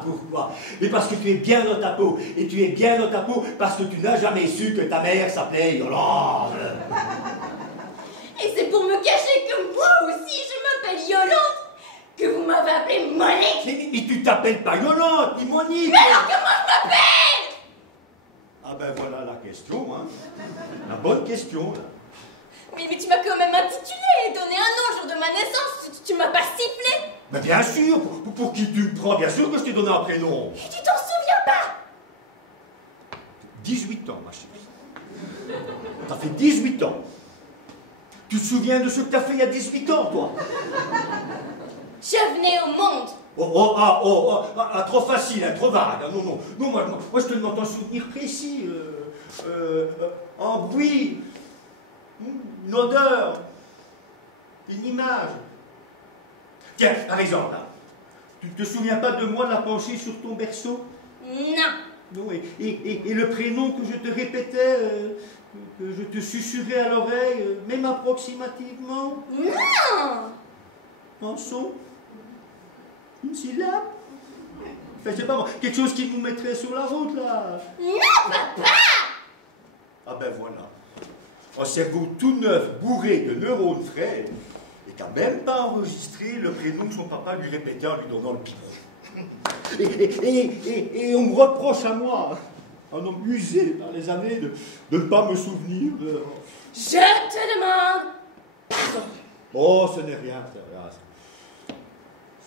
Pourquoi? Mais parce que tu es bien dans ta peau. Et tu es bien dans ta peau parce que tu n'as jamais su que ta mère s'appelait Yolande. Et c'est pour me cacher que moi aussi je m'appelle Yolande que vous m'avez appelée Monique. Mais tu t'appelles pas Yolande, ni Monique. Mais alors comment je m'appelle? Ah ben voilà la question, hein. La bonne question, là. Mais tu m'as quand même intitulé et donné un nom jour de ma naissance. Tu m'as pas sifflé? Mais bien sûr, pour qui tu me prends, bien sûr que je t'ai donné un prénom. Et tu t'en souviens pas? 18 ans, ma chérie. T'as fait 18 ans. Tu te souviens de ce que t'as fait il y a 18 ans, toi? Je venais au monde. Trop facile, hein, trop vague. Non, moi je te demande un souvenir précis. Un bruit, une odeur, une image. Tiens, par exemple, hein, tu ne te souviens pas de moi de la pencher sur ton berceau? Non. Non, et le prénom que je te répétais, que je te susurrais à l'oreille, même approximativement? Non. Un son? Une syllabe? Enfin, je sais pas moi, quelque chose qui nous mettrait sur la route, là. Non, papa! Ah ben voilà. Un cerveau tout neuf, bourré de neurones frais, et qui n'a même pas enregistré le prénom que son papa lui répétait en lui donnant le biberon. Et on me reproche à moi, un homme usé par les années, de ne pas me souvenir de... Je te demande pardon. Oh, ce n'est rien, Thérèse.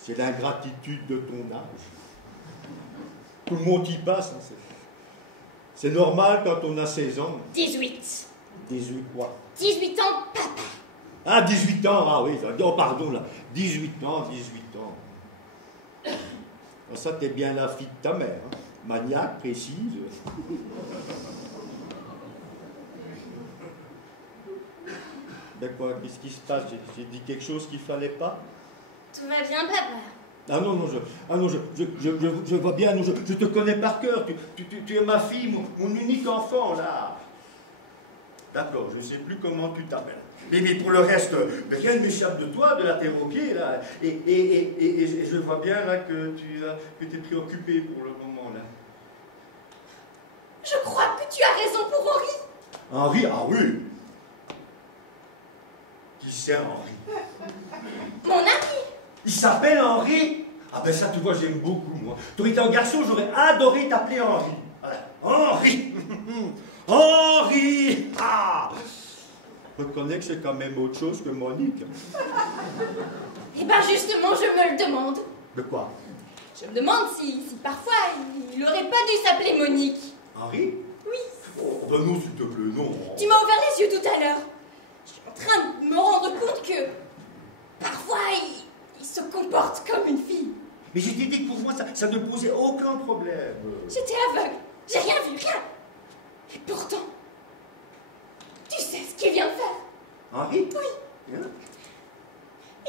C'est l'ingratitude de ton âge. Tout le monde y passe. Hein, c'est normal quand on a 16 ans. 18. 18 quoi? 18 ans, papa. Ah, 18 ans, ah oui, oh, pardon, là. 18 ans, 18 ans. Ah, ça, t'es bien la fille de ta mère, hein. Maniaque, précise. Ben quoi, qu'est-ce qui se passe? J'ai dit quelque chose qu'il fallait pas? Tout va bien, papa. Ah non, non, je vois bien, non, je te connais par cœur. Tu es ma fille, mon unique enfant, là. D'accord, je ne sais plus comment tu t'appelles. Mais pour le reste, rien ne m'échappe de toi, de la terre aux pieds, là. Et je vois bien, là, que tu es préoccupé pour le moment, là. Je crois que tu as raison pour Henri. Henri? Ah oui. Qui c'est Henri? Mon ami. Il s'appelle Henri? Ah ben ça, tu vois, j'aime beaucoup, moi. Tu aurais été un garçon, j'aurais adoré t'appeler Henri. Voilà. Henri. Henri. Ah, je reconnais que c'est quand même autre chose que Monique. Eh ben justement, je me le demande. De quoi? Je me demande si parfois il aurait pas dû s'appeler Monique. Henri? Oui. Oh, ben non, s'il te plaît, non. Tu m'as ouvert les yeux tout à l'heure. Je suis en train de me rendre compte que parfois il se comporte comme une fille. Mais j'ai dit que pour moi, ça ne posait aucun problème. J'étais aveugle, j'ai rien vu, rien. Et pourtant, tu sais ce qu'il vient de faire? Henri? Oui. Hein?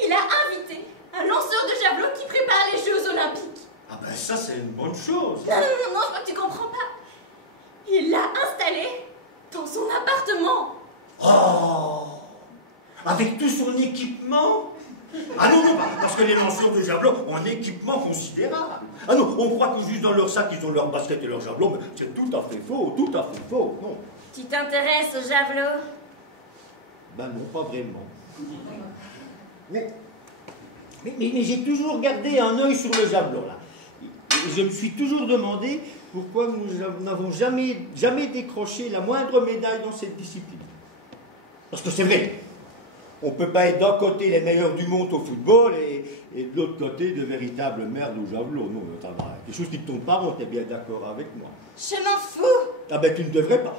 Il a invité un lanceur de javelot qui prépare les Jeux Olympiques. Ah ben ça, c'est une bonne chose. Non, je crois que tu comprends pas. Il l'a installé dans son appartement. Oh! Avec tout son équipement? Ah non, non, parce que les lanceurs de javelot ont un équipement considérable. Ah non, on croit que juste dans leur sac, ils ont leur basket et leur javelot, mais c'est tout à fait faux, non. Tu t'intéresses au javelot? Ben non, pas vraiment. Mais j'ai toujours gardé un œil sur le javelot, là. Et je me suis toujours demandé pourquoi nous n'avons jamais décroché la moindre médaille dans cette discipline. Parce que c'est vrai, on ne peut pas être d'un côté les meilleurs du monde au football et de l'autre côté de véritables merdes au javelot. Non, ça va. Quelque chose qui ne tombe pas, on est bien d'accord avec moi. Je m'en fous. Ah ben tu ne devrais pas.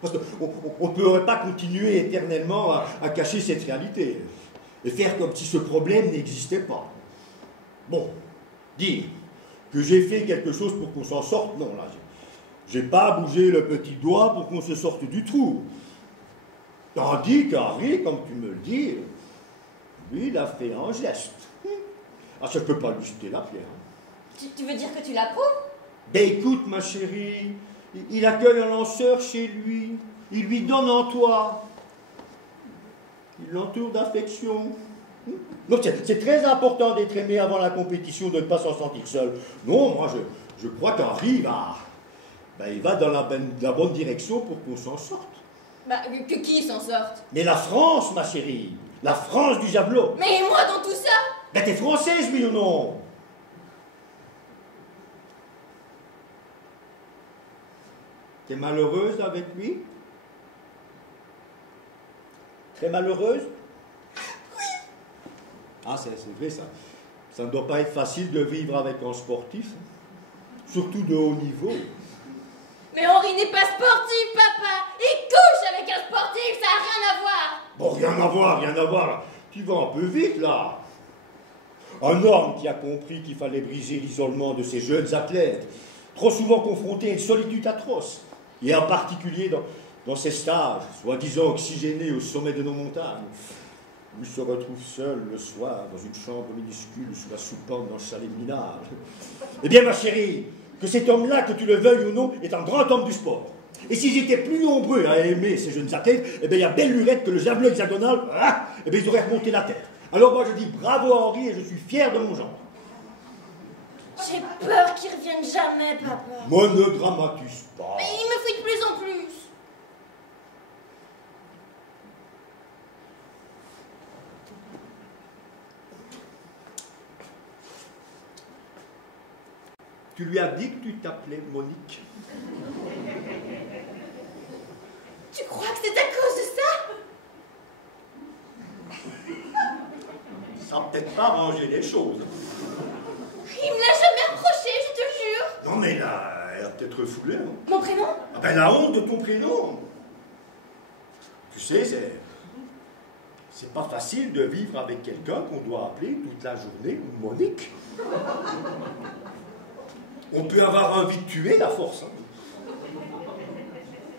Parce qu'on ne pourrait pas continuer éternellement à cacher cette réalité et faire comme si ce problème n'existait pas. Bon, dire que j'ai fait quelque chose pour qu'on s'en sorte, non, là, j'ai pas bougé le petit doigt pour qu'on se sorte du trou. Tandis qu'Henri, comme tu me le dis, lui, il a fait un geste. Ah, ça ne peut pas lui jeter la pierre. Tu veux dire que tu l'approuves? Ben écoute, ma chérie, il accueille un lanceur chez lui, il lui donne un toit, il l'entoure d'affection. Donc c'est très important d'être aimé avant la compétition, de ne pas s'en sentir seul. Non, moi je crois qu'Henri il va dans la bonne direction pour qu'on s'en sorte. Bah, que qui s'en sorte? Mais la France, ma chérie, la France du javelot. Mais moi dans tout ça? Ben t'es française, oui ou non? T'es malheureuse avec lui? Très malheureuse? Oui. Ah, c'est vrai ça. Ça ne doit pas être facile de vivre avec un sportif, surtout de haut niveau. Mais Henri n'est pas sportif, papa. Il couche avec un sportif, ça n'a rien à voir. Bon, rien à voir. Tu vas un peu vite, là. Un homme qui a compris qu'il fallait briser l'isolement de ces jeunes athlètes, trop souvent confrontés à une solitude atroce, et en particulier dans ces stages, soi-disant oxygénés au sommet de nos montagnes, où il se retrouve seul le soir dans une chambre minuscule sous la soupente d'un chalet minable. Eh bien, ma chérie, que cet homme-là, que tu le veuilles ou non, est un grand homme du sport. Et s'ils étaient plus nombreux à aimer ces jeunes athlètes, eh bien, il y a belle lurette que le javelot hexagonal, eh bien, ils auraient remonté la tête. Alors moi, je dis bravo à Henri et je suis fier de mon genre. J'ai peur qu'il revienne jamais, papa. Moi, ne dramatise pas. Mais il me fuit de plus en plus. Tu lui as dit que tu t'appelais Monique? Tu crois que c'est à cause de ça? Ça n'a peut-être pas arrangé les choses. Il me l'a jamais reproché, je te jure. Non, mais là, elle a peut-être refoulé. Hein. Mon prénom? Ah ben, la honte de ton prénom. Tu sais, c'est pas facile de vivre avec quelqu'un qu'on doit appeler toute la journée Monique. On peut avoir envie de tuer à force. Hein.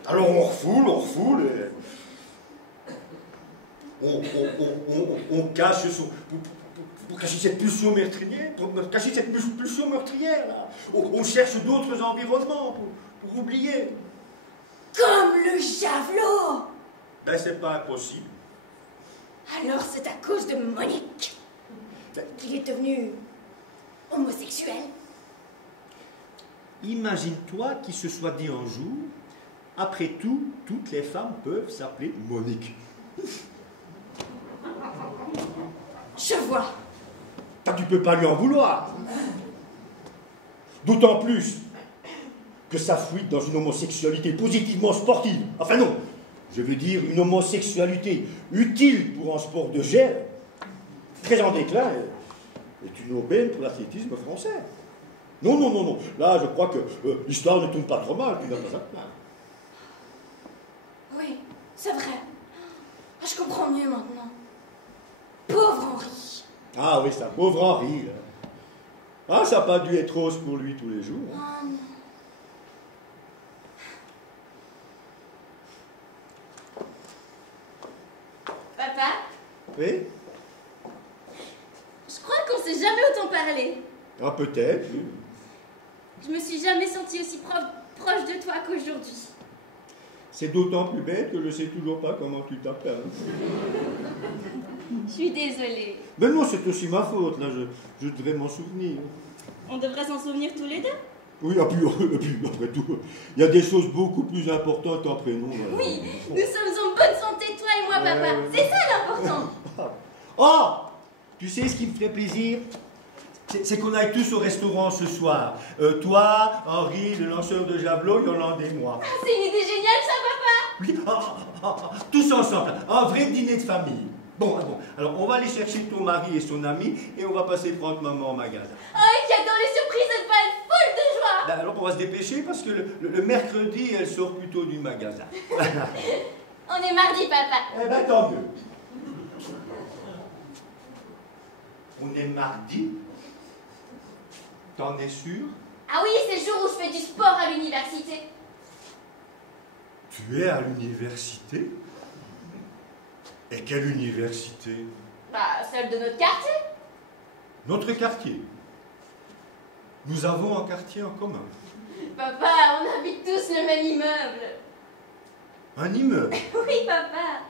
Alors on refoule, et on cache pour cacher cette pulsion meurtrière, là. On cherche d'autres environnements pour oublier. Comme le javelot. Ben c'est pas impossible. Alors c'est à cause de Monique qu'il est devenu homosexuel. Imagine-toi qu'il se soit dit un jour, après tout, toutes les femmes peuvent s'appeler Monique. Je vois. Tu peux pas lui en vouloir. D'autant plus que ça fuite dans une homosexualité positivement sportive. Enfin non, je veux dire une homosexualité utile pour un sport de gère, très en déclin, est une aubaine pour l'athlétisme français. Non. Là, je crois que l'histoire ne tourne pas trop mal. Tu n'as pas à te plaindre. Oui, c'est vrai. Je comprends mieux maintenant. Pauvre Henri. Ah oui, ça, pauvre Henri. Là. Ah, ça n'a pas dû être rose pour lui tous les jours. Ah, non. Papa? Oui? Je crois qu'on s'est jamais autant parlé. Ah, peut-être. Oui. Je me suis jamais sentie aussi proche de toi qu'aujourd'hui. C'est d'autant plus bête que je sais toujours pas comment tu t'appelles. Je suis désolée. Mais non, c'est aussi ma faute, là, je devrais m'en souvenir. On devrait s'en souvenir tous les deux. Oui, et puis, après tout, il y a des choses beaucoup plus importantes qu'un prénom. Oui, nous sommes en bonne santé, toi et moi, papa. C'est ça l'important. Oh! Tu sais ce qui me ferait plaisir? C'est qu'on aille tous au restaurant ce soir. Toi, Henri, le lanceur de javelot, Yolande et moi. Ah, c'est une idée géniale, ça, papa! Oui, tous ensemble. Un vrai dîner de famille. Bon, alors on va aller chercher ton mari et son ami et on va passer prendre maman au magasin. Oh, j'adore les surprises, elle va être folle de joie! Ben, alors on va se dépêcher parce que le mercredi, elle sort plutôt du magasin. On est mardi, papa. Eh ben, tant mieux. On est mardi? T'en es sûr? Ah oui, c'est le jour où je fais du sport à l'université. Tu es à l'université? Et quelle université? Bah, celle de notre quartier. Notre quartier. Nous avons un quartier en commun. Papa, on habite tous le même immeuble. Un immeuble? Oui, papa.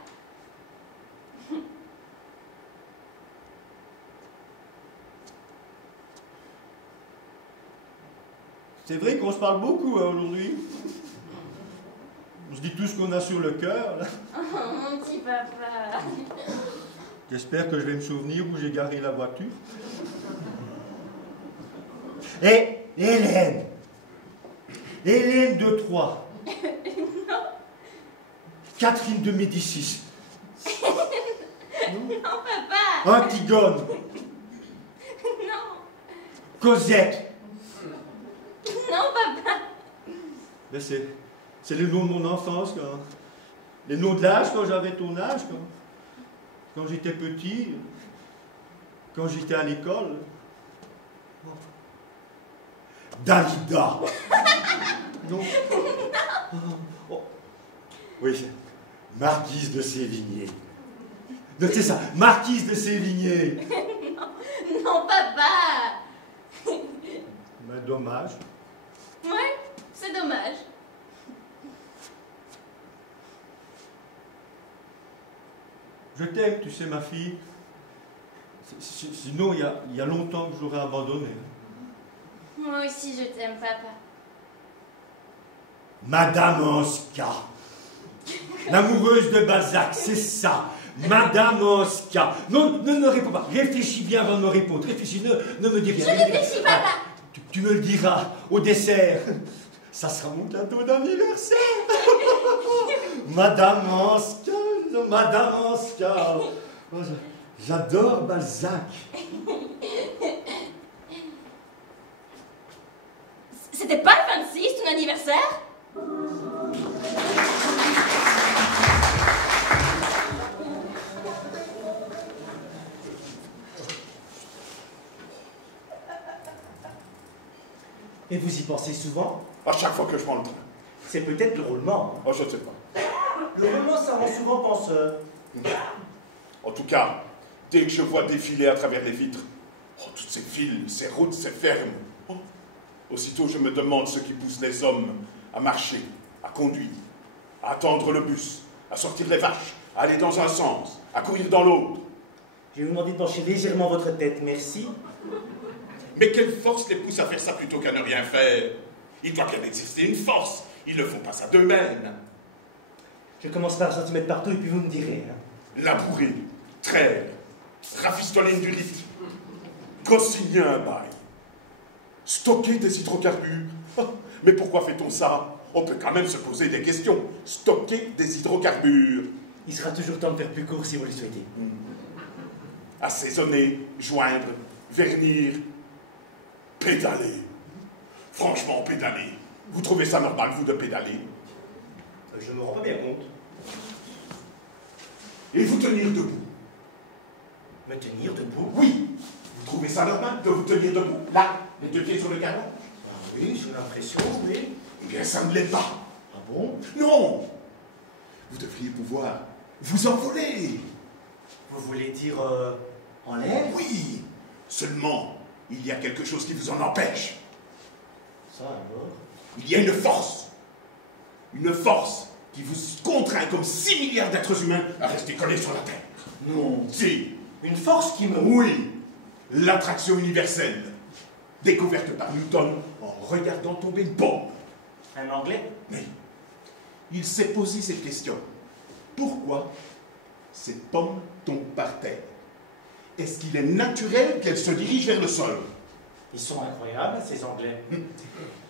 C'est vrai qu'on se parle beaucoup hein, aujourd'hui. On se dit tout ce qu'on a sur le cœur. Là. Oh, mon petit papa. J'espère que je vais me souvenir où j'ai garé la voiture. Et Hélène. Hélène de Troyes. Non. Catherine de Médicis. Non, papa. Antigone. Non. Cosette. Non, papa. Mais c'est les noms de mon enfance, quand, les noms de l'âge quand j'avais ton âge, quand j'étais petit, quand j'étais à l'école. Dalida. Non. Oh. Oui, Marquise de Sévigné. C'est ça, Marquise de Sévigné. Non, papa. Mais dommage. Ouais, c'est dommage. Je t'aime, tu sais, ma fille. Sinon, il y a longtemps que j'aurais abandonné. Moi aussi, je t'aime, papa. Madame Anska. L'amoureuse de Balzac, c'est ça. Madame Anska. Non, ne réponds pas. Réfléchis bien avant de me répondre. Réfléchis, ne me dis rien. Je réfléchis, papa. Tu me le diras au dessert. Ça sera mon cadeau d'anniversaire. Madame Anska. Madame Anska. Oh, j'adore Balzac. C'était pas le 26, ton anniversaire? Et vous y pensez souvent? À chaque fois que je prends le train. C'est peut-être le roulement. Oh, je ne sais pas. Le roulement, ça rend souvent penseur. En tout cas, dès que je vois défiler à travers les vitres, oh, toutes ces villes, ces routes, ces fermes, oh, aussitôt je me demande ce qui pousse les hommes à marcher, à conduire, à attendre le bus, à sortir les vaches, à aller dans un sens, à courir dans l'autre. Je vais vous demander de pencher légèrement votre tête, merci. Mais quelle force les pousse à faire ça plutôt qu'à ne rien faire? Il doit bien exister une force. Ils ne font pas ça d'eux-mêmes. Je commence par centimètres partout et puis vous me direz. Labourer, traire, rafistoler une dulite, consigner un bail, stocker des hydrocarbures. Oh, mais pourquoi fait-on ça? On peut quand même se poser des questions. Stocker des hydrocarbures. Il sera toujours temps de faire plus court si vous le souhaitez. Assaisonner, joindre, vernir, pédaler. Franchement, pédaler. Vous trouvez ça normal, vous, de pédaler? Je me rends pas bien compte. Et vous tenir debout? Me tenir debout? Oui. Vous trouvez ça normal de vous tenir debout? Là, les deux pieds sur le carreau? Oui, j'ai l'impression, oui. Eh bien, ça ne l'est pas. Ah bon? Non. Vous devriez pouvoir vous envoler. Vous voulez dire en l'air? Oui. Seulement, il y a quelque chose qui vous en empêche. Ça alors? Il y a une force qui vous contraint comme 6 milliards d'êtres humains à rester collés sur la Terre. Non. Si. Une force qui me... Oui. L'attraction universelle. Découverte par Newton en regardant tomber une bombe. Un Anglais? Mais il s'est posé cette question. Pourquoi ces pommes tombent par terre? Est-ce qu'il est naturel qu'elles se dirigent vers le sol? Ils sont incroyables, ces Anglais.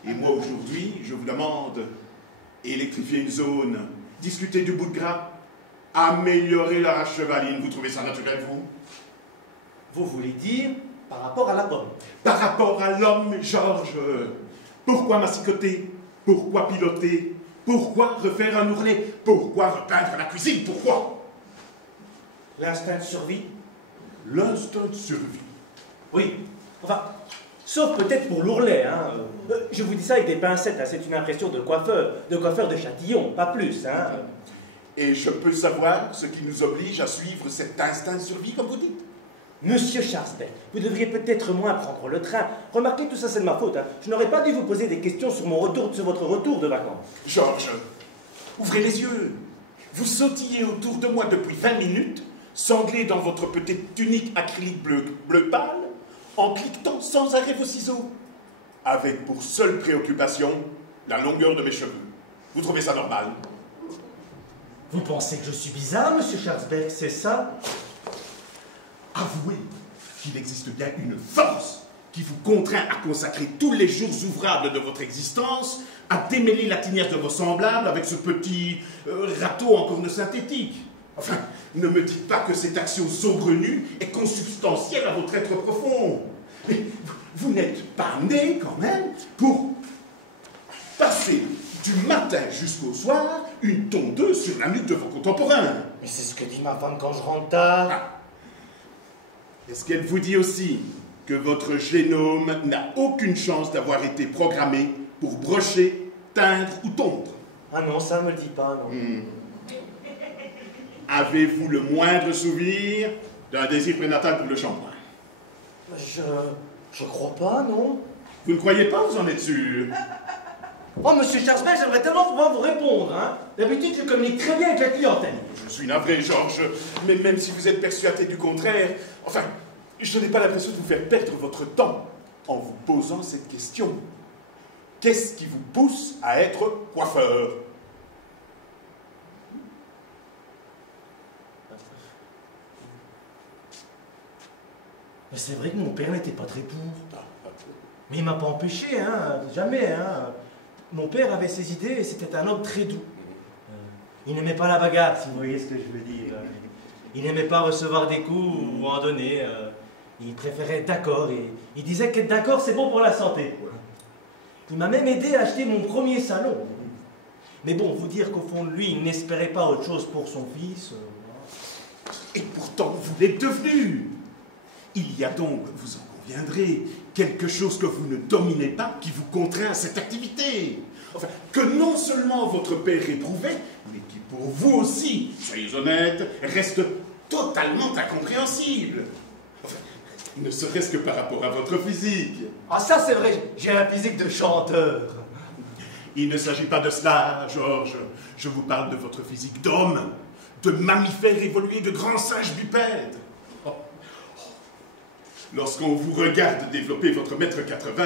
Et moi, aujourd'hui, je vous demande, électrifier une zone, discuter du bout de gras, améliorer la race chevaline. Vous trouvez ça naturel, vous? Vous voulez dire par rapport à la pomme? Par rapport à l'homme, Georges. Pourquoi massicoter? Pourquoi piloter? Pourquoi refaire un ourlet? Pourquoi repeindre la cuisine? Pourquoi? L'instinct de survie? L'instinct de survie. Oui. Enfin, sauf peut-être pour l'ourlet, hein. Je vous dis ça avec des pincettes, hein. C'est une impression de coiffeur de Châtillon, pas plus, hein. Et je peux savoir ce qui nous oblige à suivre cet instinct de survie, comme vous dites? Monsieur Scharsberg, vous devriez peut-être moins prendre le train. Remarquez, tout ça, c'est de ma faute, hein. Je n'aurais pas dû vous poser des questions sur votre retour de vacances. Georges, ouvrez les yeux. Vous sautillez autour de moi depuis 20 minutes, sanglé dans votre petite tunique acrylique bleu pâle, en cliquetant sans arrêt vos ciseaux, avec pour seule préoccupation la longueur de mes cheveux. Vous trouvez ça normal? Vous pensez que je suis bizarre, monsieur Scharsberg, c'est ça? Avouez qu'il existe bien une force qui vous contraint à consacrer tous les jours ouvrables de votre existence à démêler la tinière de vos semblables avec ce petit râteau en corne synthétique. Enfin, ne me dites pas que cette action saugrenue est consubstantielle à votre être profond. Mais vous n'êtes pas né, quand même, pour passer du matin jusqu'au soir une tondeuse sur la nuque de vos contemporains. Mais c'est ce que dit ma femme quand je rentre tard. Ah. Est-ce qu'elle vous dit aussi que votre génome n'a aucune chance d'avoir été programmé pour brocher, teindre ou tondre? Ah non, ça ne me le dit pas, non. Avez-vous le moindre souvenir d'un désir prénatal pour le shampoing? Je crois pas, non. Vous ne croyez pas, vous en êtes sûr? Oh, monsieur Scharsberg, j'aimerais tellement pouvoir vous répondre, hein. D'habitude, je communique très bien avec la clientèle. Je suis navré, Georges, mais même si vous êtes persuadé du contraire, enfin, je n'ai pas l'impression de vous faire perdre votre temps en vous posant cette question. Qu'est-ce qui vous pousse à être coiffeur? Mais c'est vrai que mon père n'était pas très pour. Mais il m'a pas empêché, hein, jamais, hein. Mon père avait ses idées et c'était un homme très doux. Il n'aimait pas la bagarre, si vous voyez ce que je veux dire. Il n'aimait pas recevoir des coups ou en donner. Il préférait être d'accord et il disait qu'être d'accord, c'est bon pour la santé. Il m'a même aidé à acheter mon premier salon. Mais bon, vous dire qu'au fond de lui, il n'espérait pas autre chose pour son fils. Et pourtant, vous l'êtes devenu. Il y a donc, vous en conviendrez, quelque chose que vous ne dominez pas qui vous contraint à cette activité. Enfin, que non seulement votre père éprouvait, mais qui pour vous aussi, soyez honnêtes, reste totalement incompréhensible. Enfin, ne serait-ce que par rapport à votre physique. Ah ça c'est vrai, j'ai un physique de chanteur. Il ne s'agit pas de cela, Georges. Je vous parle de votre physique d'homme, de mammifère évolué, de grand singe bipède. Lorsqu'on vous regarde développer votre mètre 80...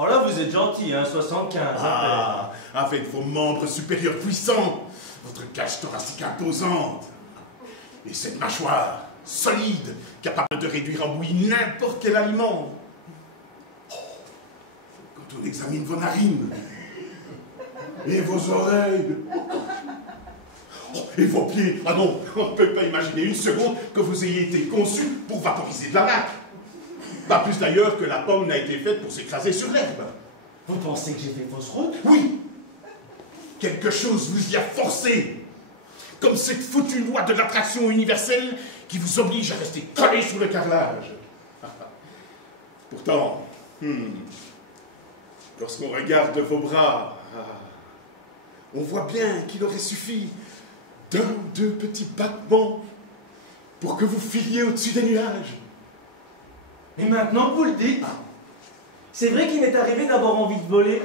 Oh là, vous êtes gentil, hein, 75. Ah, avec vos membres supérieurs puissants, votre cage thoracique imposante, et cette mâchoire solide, capable de réduire en bouillie n'importe quel aliment. Oh, quand on examine vos narines, et vos oreilles, oh, et vos pieds, ah non, on ne peut pas imaginer une seconde que vous ayez été conçu pour vaporiser de la laque. Pas plus d'ailleurs que la pomme n'a été faite pour s'écraser sur l'herbe. Vous pensez que j'ai fait fausse route? Oui. Quelque chose vous y a forcé. Comme cette foutue loi de l'attraction universelle qui vous oblige à rester collé sous le carrelage. Pourtant, lorsqu'on regarde vos bras, on voit bien qu'il aurait suffi d'un ou deux petits battements pour que vous filiez au-dessus des nuages. Mais maintenant que vous le dites, c'est vrai qu'il m'est arrivé d'avoir envie de voler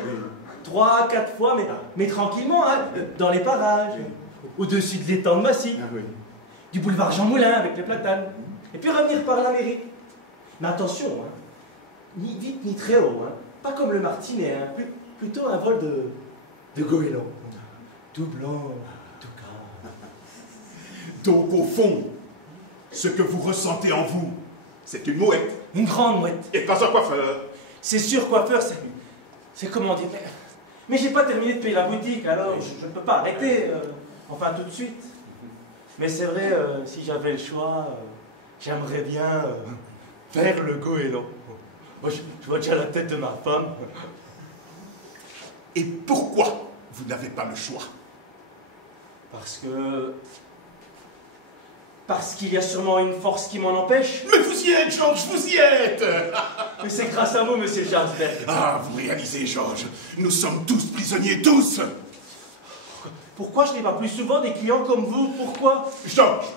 3 à 4 fois, mais tranquillement, hein, dans les parages, au-dessus de l'étang de Massy, du boulevard Jean Moulin avec les platanes, et puis revenir par la mairie. Mais attention, hein, ni vite ni très haut, hein, pas comme le martinet, hein, plutôt un vol de goéland, tout blanc, tout calme. Donc au fond, ce que vous ressentez en vous, c'est une mouette. Une grande mouette. Et pas un coiffeur. C'est sûr, coiffeur, c'est comment dire. Mais j'ai pas terminé de payer la boutique, alors je ne peux pas arrêter. Enfin, tout de suite. Mais c'est vrai, si j'avais le choix, j'aimerais bien faire le goéland. Moi, je vois déjà la tête de ma femme. Et pourquoi vous n'avez pas le choix? Parce qu'il y a sûrement une force qui m'en empêche. Mais vous y êtes, Georges, vous y êtes. Mais c'est grâce à vous, monsieur Charlesberg. Ah, vous réalisez, Georges, nous sommes tous prisonniers, tous. Pourquoi je n'ai pas plus souvent des clients comme vous? Pourquoi? Georges.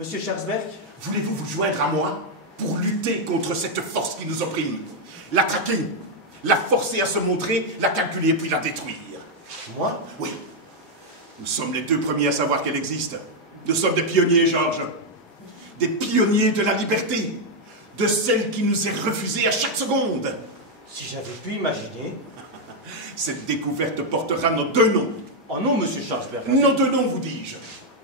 Monsieur Charlesberg. Voulez-vous vous joindre à moi pour lutter contre cette force qui nous opprime? La traquer, la forcer à se montrer, la calculer puis la détruire. Moi? Oui. Nous sommes les deux premiers à savoir qu'elle existe. Nous sommes des pionniers, Georges. Des pionniers de la liberté. De celle qui nous est refusée à chaque seconde. Si j'avais pu imaginer. Cette découverte portera nos deux noms. Oh non, monsieur Charlesberg. Nos deux noms, vous dis-je.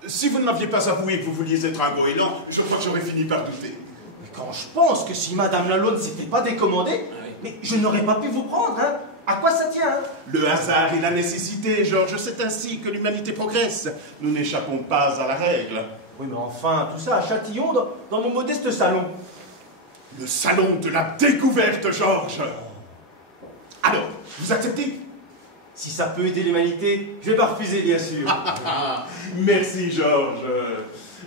Si vous ne m'aviez pas avoué que vous vouliez être un goéland, je crois que j'aurais fini par douter. Mais quand je pense que si Madame Lalonde ne s'était pas décommandée, mais je n'aurais pas pu vous prendre, hein. À quoi ça tient, hein? Le hasard et la nécessité, Georges, c'est ainsi que l'humanité progresse. Nous n'échappons pas à la règle. Oui, mais enfin, tout ça à Châtillon, dans mon modeste salon. Le salon de la découverte, Georges. Alors, vous acceptez? Si ça peut aider l'humanité, je vais pas refuser, bien sûr. Merci, Georges.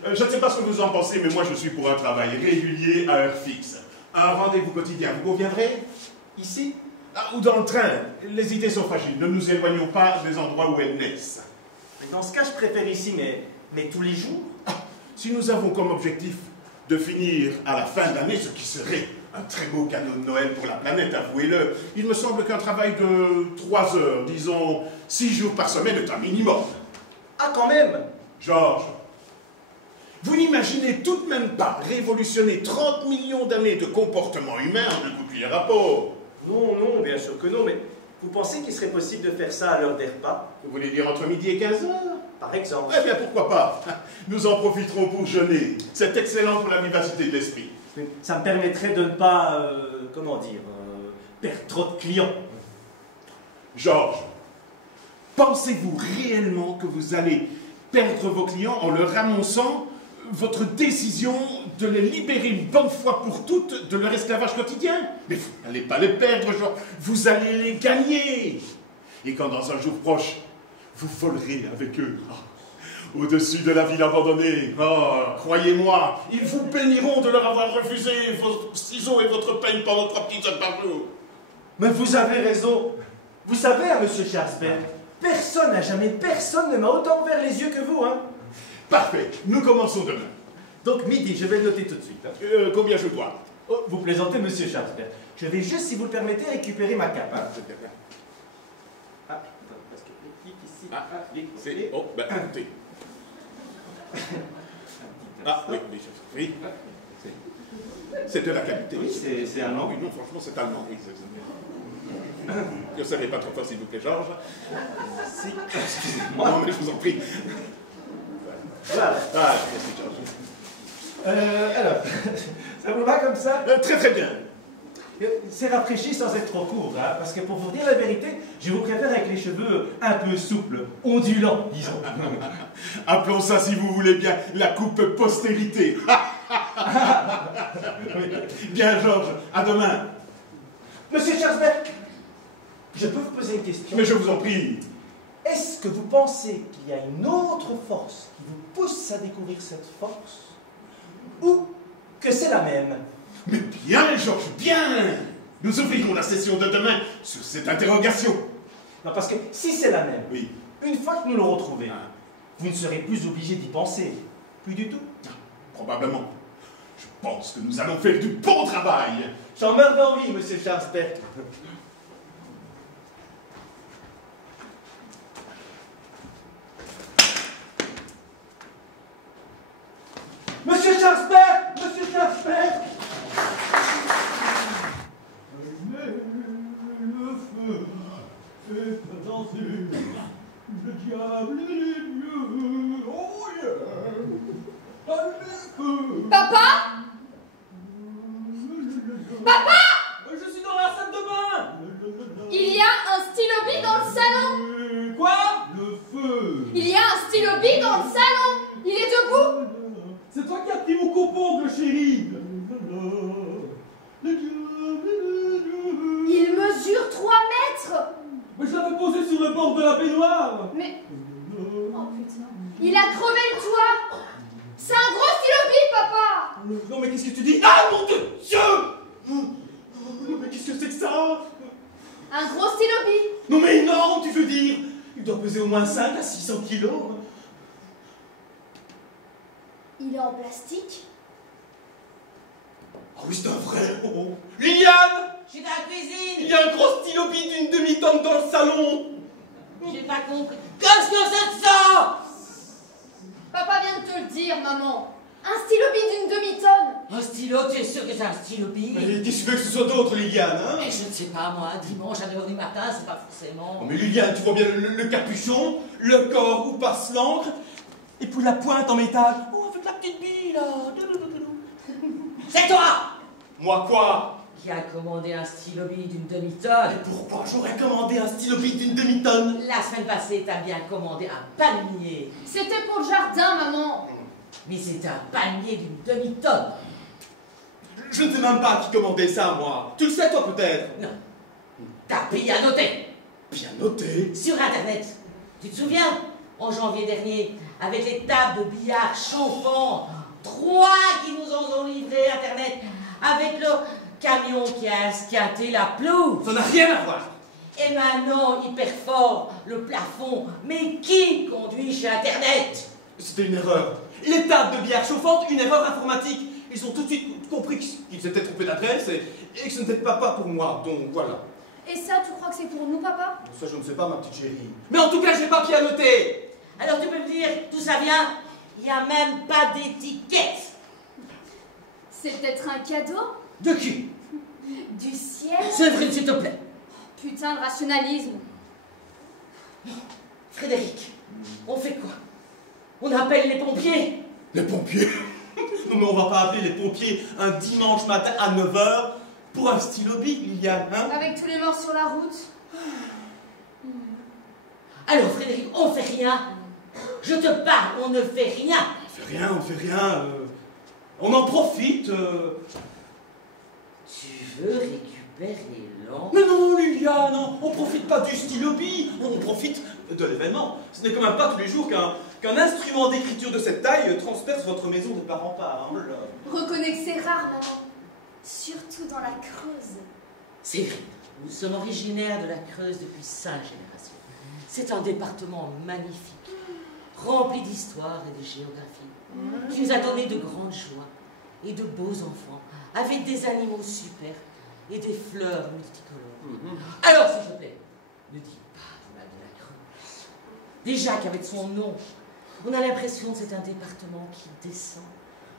Je ne sais pas ce que vous en pensez, mais moi je suis pour un travail régulier à heure fixe. Un rendez-vous quotidien, vous conviendrez? Ici? Ou dans le train. Les idées sont fragiles. Ne nous éloignons pas des endroits où elles naissent. Mais dans ce cas, je préfère ici, mais tous les jours? Si nous avons comme objectif de finir à la fin de l'année, ce qui serait un très beau cadeau de Noël pour la planète, avouez-le, il me semble qu'un travail de 3 heures, disons 6 jours par semaine, est un minimum. Ah, quand même! Georges, vous n'imaginez tout de même pas révolutionner 30 millions d'années de comportement humain en un coup de cuillère à peau? Non, non, bien sûr que non, mais vous pensez qu'il serait possible de faire ça à l'heure des repas? Vous voulez dire entre midi et 15 heures? Par exemple. Eh bien, pourquoi pas? Nous en profiterons pour jeûner. C'est excellent pour la vivacité de l'esprit. Ça me permettrait de ne pas, perdre trop de clients. Georges, pensez-vous réellement que vous allez perdre vos clients en leur annonçant votre décision de les libérer une bonne fois pour toutes de leur esclavage quotidien? Mais vous n'allez pas les perdre, Georges. Vous allez les gagner. Et quand dans un jour proche, vous volerez avec eux, au-dessus de la ville abandonnée. Oh, croyez-moi, ils vous béniront de leur avoir refusé vos ciseaux et votre peigne pendant 3 petites heures par jour. Mais vous avez raison. Vous savez, hein, monsieur Schwarzberg, personne ne m'a autant ouvert les yeux que vous, hein. Parfait, nous commençons demain. Donc midi, je vais le noter tout de suite. Hein. Combien je dois? Oh, vous plaisantez, monsieur Schwarzberg. Je vais juste, si vous le permettez, récupérer ma cape. Hein. Ah, parce que ici. Ah, c'est. Oh, ben, écoutez. Ah, oui, oui. C'est de la qualité. Oui, c'est allemand. Oui, non, franchement, c'est allemand. Oui, ne serrez pas trop fort, s'il vous plaît, Georges. Si. Excusez-moi. Non, mais je vous en prie. Voilà. Ah, merci, Georges. Alors, ça vous va comme ça? Très très bien. C'est rafraîchi sans être trop court, hein, parce que pour vous dire la vérité, je vous préfère avec les cheveux un peu souples, ondulants, disons. Appelons ça, si vous voulez bien, la coupe postérité. Oui. Bien, Georges, à demain. Monsieur Schwarzberg, je peux vous poser une question? Mais je vous en prie. Est-ce que vous pensez qu'il y a une autre force qui vous pousse à découvrir cette force? Ou que c'est la même? Mais bien, Georges, bien. Nous ouvrirons la session de demain sur cette interrogation. Non, parce que si c'est la même, oui, une fois que nous l'aurons trouvée, vous ne serez plus obligé d'y penser. Plus du tout. Probablement. Je pense que nous allons faire du bon travail. J'en meurs d'envie, monsieur Schwarzberg. Monsieur Schwarzberg! Monsieur Schwarzberg! Le feu fait danser le diable et les dieux. Oh yeah! Le feu! Papa? Papa? Je suis dans la salle de bain! Il y a un stylo bille dans le salon! Quoi? Le feu! Il y a un stylo bille dans le salon! Il est debout? C'est toi qui as pris mon coupon, chérie! Il mesure 3 mètres! Mais je l'avais posé sur le bord de la baignoire! Mais... Oh putain! Il a crevé le toit! C'est un gros stylo bille, papa! Non mais qu'est-ce que tu dis? Ah mon Dieu! Mais qu'est-ce que c'est que ça? Un gros stylo bille! Non mais énorme, tu veux dire? Il doit peser au moins 5 à 600 kilos. Il est en plastique? Ah oui, c'est un vrai. Oh. Liliane! Je suis dans la cuisine. Il y a un gros stylo bille d'une demi-tonne dans le salon. J'ai pas compris. Qu'est-ce que c'est que ça? Papa vient de te le dire, maman. Un stylo bille d'une demi-tonne. Un stylo, tu es sûr que c'est un stylo bille? Mais qu'est-ce que tu veux que ce soit d'autre, Liliane, hein? Mais je ne sais pas, moi. Dimanche à 9h du matin, c'est pas forcément... Oh, mais Liliane, tu vois bien le capuchon, le corps où passe l'encre, et puis la pointe en métal. Oh, avec la petite bille, là. C'est toi! Moi quoi? Qui a commandé un stylo bille d'une demi-tonne. Et pourquoi j'aurais commandé un stylo bille d'une demi-tonne? La semaine passée, t'as bien commandé un palmier. C'était pour le jardin, maman. Mais c'est un palmier d'une demi-tonne. Je ne sais même pas qui commandait ça, moi. Tu le sais, toi, peut-être? Non. T'as payé à noter. Bien noté. Sur Internet. Tu te souviens? En janvier dernier, avec les tables de billard chauffantes, 3 qui nous en ont livré Internet, avec le camion qui a esquinté la pelouse. Ça n'a rien à voir. Et maintenant, il perfore le plafond. Mais qui conduit chez Internet? C'était une erreur. Les tables de billard chauffantes, une erreur informatique. Ils ont tout de suite compris qu'ils s'étaient trompés d'adresse et que ce n'était pas pour moi. Donc voilà. Et ça, tu crois que c'est pour nous, papa? Ça, je ne sais pas, ma petite chérie. Mais en tout cas, j'ai pas qui à noter. Alors tu peux me dire d'où ça vient? Il n'y a même pas d'étiquette. C'est peut-être un cadeau? De qui? Du ciel? Séverine, s'il te plaît. Putain de rationalisme. Frédéric, on fait quoi? On appelle les pompiers? Les pompiers? Non, mais on va pas appeler les pompiers un dimanche matin à 9h pour un stylo bille, Liliane, hein? Avec tous les morts sur la route. Alors Frédéric, on fait rien. Je te parle, on ne fait rien. On fait rien. On en profite. Tu veux récupérer l'encre? Mais non, Liliane, on profite pas du stylo bille, on profite de l'événement. Ce n'est quand même pas tous les jours qu'un instrument d'écriture de cette taille transperce votre maison de part en part. Hein. Reconnais que c'est rare, maman. Surtout dans la Creuse. C'est vrai. Nous sommes originaires de la Creuse depuis 5 générations. C'est un département magnifique, rempli d'histoire et de géographie, qui nous a donné de grandes joies et de beaux enfants, avec des animaux super et des fleurs multicolores. Alors, s'il te plaît, ne dis pas du mal de la Creuse. Déjà qu'avec son nom, on a l'impression que c'est un département qui descend,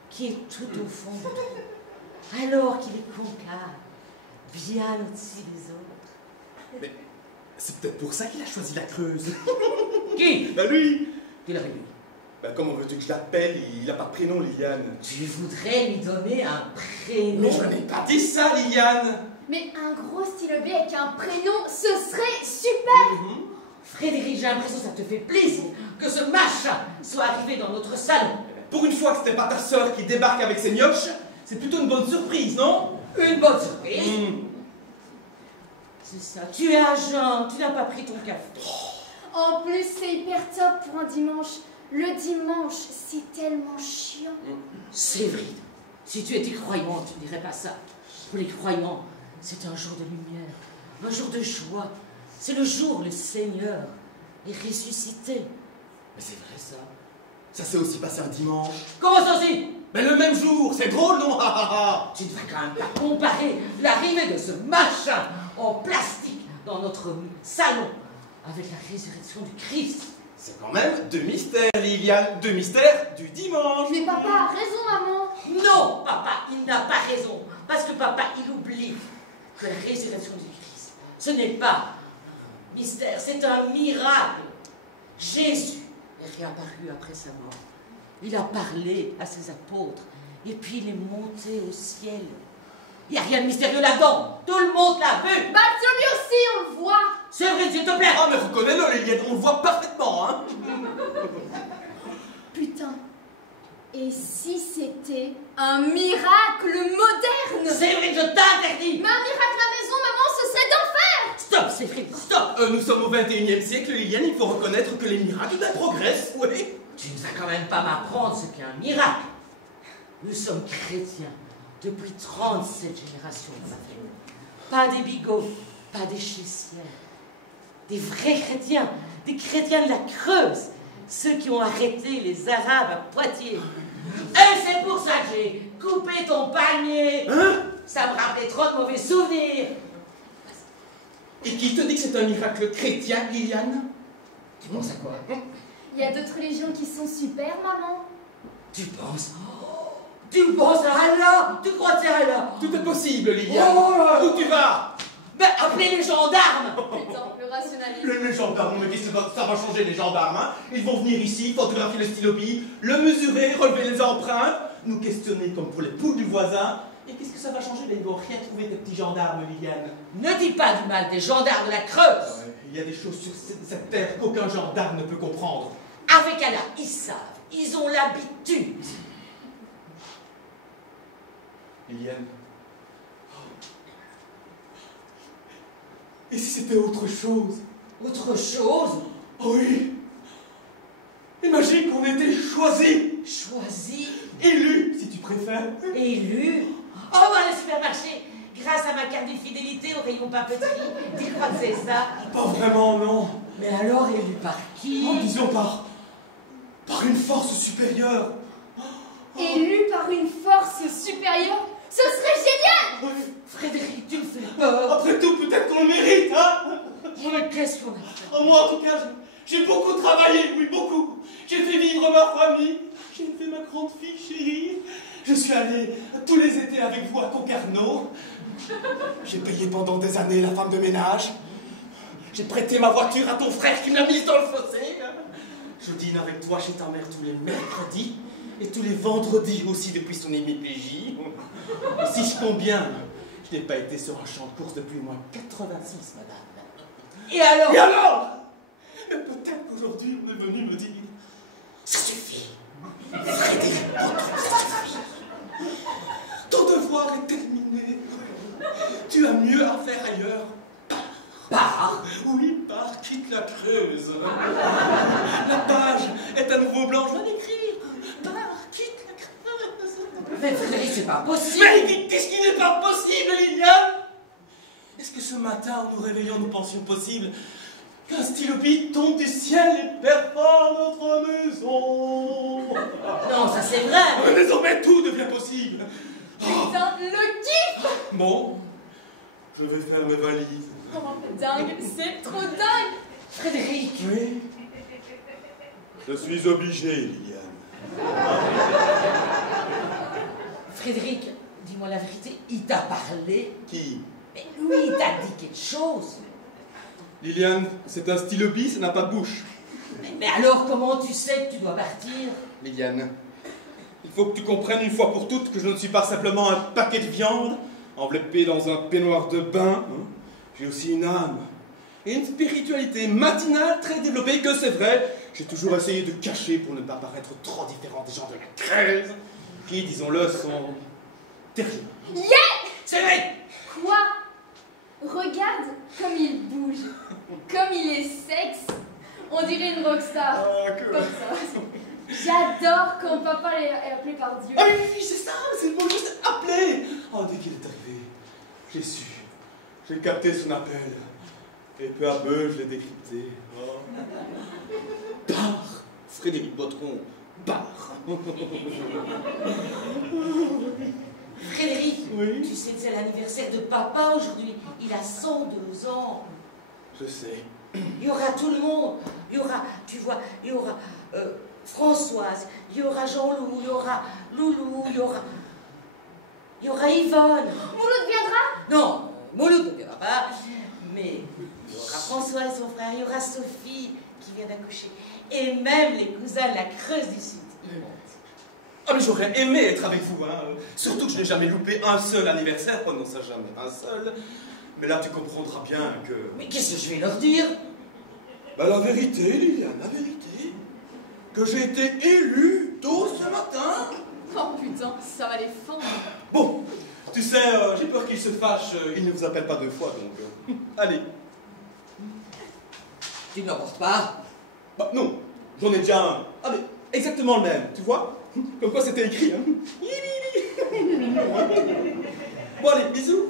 qui est tout au fond du trou, alors qu'il est concave, bien au-dessus des autres. Mais c'est peut-être pour ça qu'il a choisi la Creuse. Qui? Bah lui. Qui l'a réuni? Bah comment veux-tu que je l'appelle? Il a pas de prénom, Liliane. Tu voudrais lui donner un prénom? Mais je n'ai pas dit ça, Liliane. Mais un gros stylo B avec un prénom, ce serait super. Frédéric, j'ai l'impression que ça te fait plaisir que ce machin soit arrivé dans notre salon. Pour une fois que c'était pas ta sœur qui débarque avec ses mioches, c'est plutôt une bonne surprise, non? Une bonne surprise? C'est ça, tu es à jeun, tu n'as pas pris ton café. En plus, c'est hyper top pour un dimanche. Le dimanche, c'est tellement chiant. C'est vrai. Si tu étais croyant, tu ne dirais pas ça. Pour les croyants, c'est un jour de lumière, un jour de joie. C'est le jour où le Seigneur est ressuscité. Mais c'est vrai ça. Ça s'est aussi passé un dimanche. Comment ça aussi? Mais le même jour, c'est drôle, non? Tu ne vas quand même pas comparer l'arrivée de ce machin en plastique dans notre salon avec la résurrection du Christ. C'est quand même deux mystères, Liliane. Deux mystères du dimanche. Mais papa a raison, maman. Non, papa, il n'a pas raison. Parce que papa, il oublie que la résurrection du Christ, ce n'est pas un mystère, c'est un miracle. Jésus est réapparu après sa mort. Il a parlé à ses apôtres et puis il est monté au ciel. Il n'y a rien de mystérieux là-dedans. Tout le monde l'a vu. Bah, celui aussi, on le voit. C'est vrai, s'il te plaît. Ah, mais reconnais-le, Liliane, on le voit parfaitement, hein. Putain. Et si c'était un miracle moderne? C'est vrai que je t'interdis. Mais un miracle à la maison, maman, ce serait d'enfer. Stop, c'est vrai, stop. Nous sommes au 21e siècle, Liliane, il faut reconnaître que les miracles progressent, oui. Tu ne vas quand même pas m'apprendre ce qu'est un miracle. Nous sommes chrétiens depuis 37 générations dans ma famille. Pas des bigots, pas des chessières. Des vrais chrétiens, des chrétiens de la Creuse. Ceux qui ont arrêté les Arabes à Poitiers. Et c'est pour ça que j'ai coupé ton palmier. Hein? Ça me rappelait trop de mauvais souvenirs. Et qui te dit que c'est un miracle chrétien, Liliane? Tu penses à quoi? Il y a d'autres religions qui sont super, maman. Tu penses? Tu penses à Allah? Tu crois que c'est Allah? Tout est possible, Liliane. Oh là là. Où tu vas? Ben, appelez les gendarmes. Putain, le rationalisme. Les gendarmes, mais qu'est-ce que ça va changer, les gendarmes, hein? Ils vont venir ici, photographier le stylo-bille, le mesurer, relever les empreintes, nous questionner comme pour les poules du voisin. Et qu'est-ce que ça va changer? Ils vont rien trouver, des petits gendarmes, Liliane. Ne dis pas du mal des gendarmes de la Creuse. Ouais, il y a des choses sur cette terre qu'aucun gendarme ne peut comprendre. Avec Allah, ils savent, ils ont l'habitude. Liliane. Et si c'était autre chose? Autre chose? Oh oui! Imagine qu'on était choisis! Choisi? Élus, si tu préfères! Élu? Oh, bah, le supermarché, grâce à ma carte de fidélité au rayon papeterie, tu crois que c'est ça? Pas vraiment, non! Mais alors, élu par qui? Oh, disons par une force supérieure! Élu par une force supérieure, ce serait génial! Oui. Frédéric, tu me fais peur. Après tout, peut-être qu'on le mérite, hein? Oh, mais qu'est-ce qu'on a fait? Oh, moi, en tout cas, j'ai beaucoup travaillé, oui, beaucoup. J'ai fait vivre ma famille, j'ai élevé ma grande fille chérie. Je suis allé tous les étés avec vous à Concarneau. J'ai payé pendant des années la femme de ménage. J'ai prêté ma voiture à ton frère qui m'a mise dans le fossé. Je dîne avec toi chez ta mère tous les mercredis et tous les vendredis aussi depuis son hémiplégie. Et si je compte bien, je n'ai pas été sur un champ de course depuis moins 86, madame. Et alors? Et alors? Peut-être qu'aujourd'hui on est venu me dire ça suffit. Frédéric, ça suffit. Ton devoir est terminé. Tu as mieux à faire ailleurs. Pars? Oui, pars, quitte la Creuse. La page est à nouveau Mais Frédéric, c'est pas possible. Mais qu'est-ce qui n'est pas possible, Liliane? Est-ce que ce matin, en nous réveillons, nous pensions possible qu'un stylobite tombe du ciel et perfore notre maison? Non, ça c'est vrai. Mais désormais, tout devient possible. Putain, le kiff! Bon, je vais faire mes valises. Oh, dingue, c'est trop dingue! Frédéric! Oui? Je suis obligé, Liliane. Frédéric, dis-moi la vérité, il t'a parlé? Qui? Mais lui, il t'a dit quelque chose. Liliane, c'est un stylobit, ça n'a pas de bouche. Mais alors, comment tu sais que tu dois partir? Liliane, il faut que tu comprennes une fois pour toutes que je ne suis pas simplement un paquet de viande enveloppé dans un peignoir de bain. Hein. J'ai aussi une âme et une spiritualité matinale très développée que, c'est vrai, j'ai toujours essayé de cacher pour ne pas paraître trop différent des gens de la crève qui, disons-le, sont terribles. Yeah! C'est vrai! Quoi? Regarde comme il bouge, comme il est sexe. On dirait une rockstar. Comme ça. J'adore quand papa est appelé par Dieu. Ah oui, c'est ça, c'est le mot juste appelé. Oh, dès qu'il est arrivé, j'ai su, j'ai capté son appel. Et peu à peu, je l'ai décrypté. Oh. Barre, Frédéric Baudron, barre. Frédéric, Oui? tu sais que c'est l'anniversaire de papa aujourd'hui. Il a 102 ans. Je sais. Il y aura tout le monde. Il y aura, tu vois, il y aura Françoise, il y aura Jean-Loup, il y aura Loulou, il y aura Yvonne. Mouloud viendra? Non, Mouloud ne viendra pas. Mais il y aura François et son frère, il y aura Sophie qui vient d'accoucher. Et même les cousins de la Creuse du Sud. Ils montent. Ah, mais j'aurais aimé être avec vous, hein. Surtout que je n'ai jamais loupé un seul anniversaire. Oh non, ça jamais, un seul. Mais là, tu comprendras bien que... Mais qu'est-ce que je vais leur dire? Bah, la vérité, Liliane, la vérité. Que j'ai été élu tôt ce matin. Oh putain, ça va les fendre. Bon, tu sais, j'ai peur qu'il se fâche. Il ne vous appelle pas 2 fois, donc... allez. Tu ne l'emportes pas? Bah, non, j'en ai déjà un. Ah, mais exactement le même, tu vois? Comme quoi c'était écrit, hein. Bon, allez, bisous.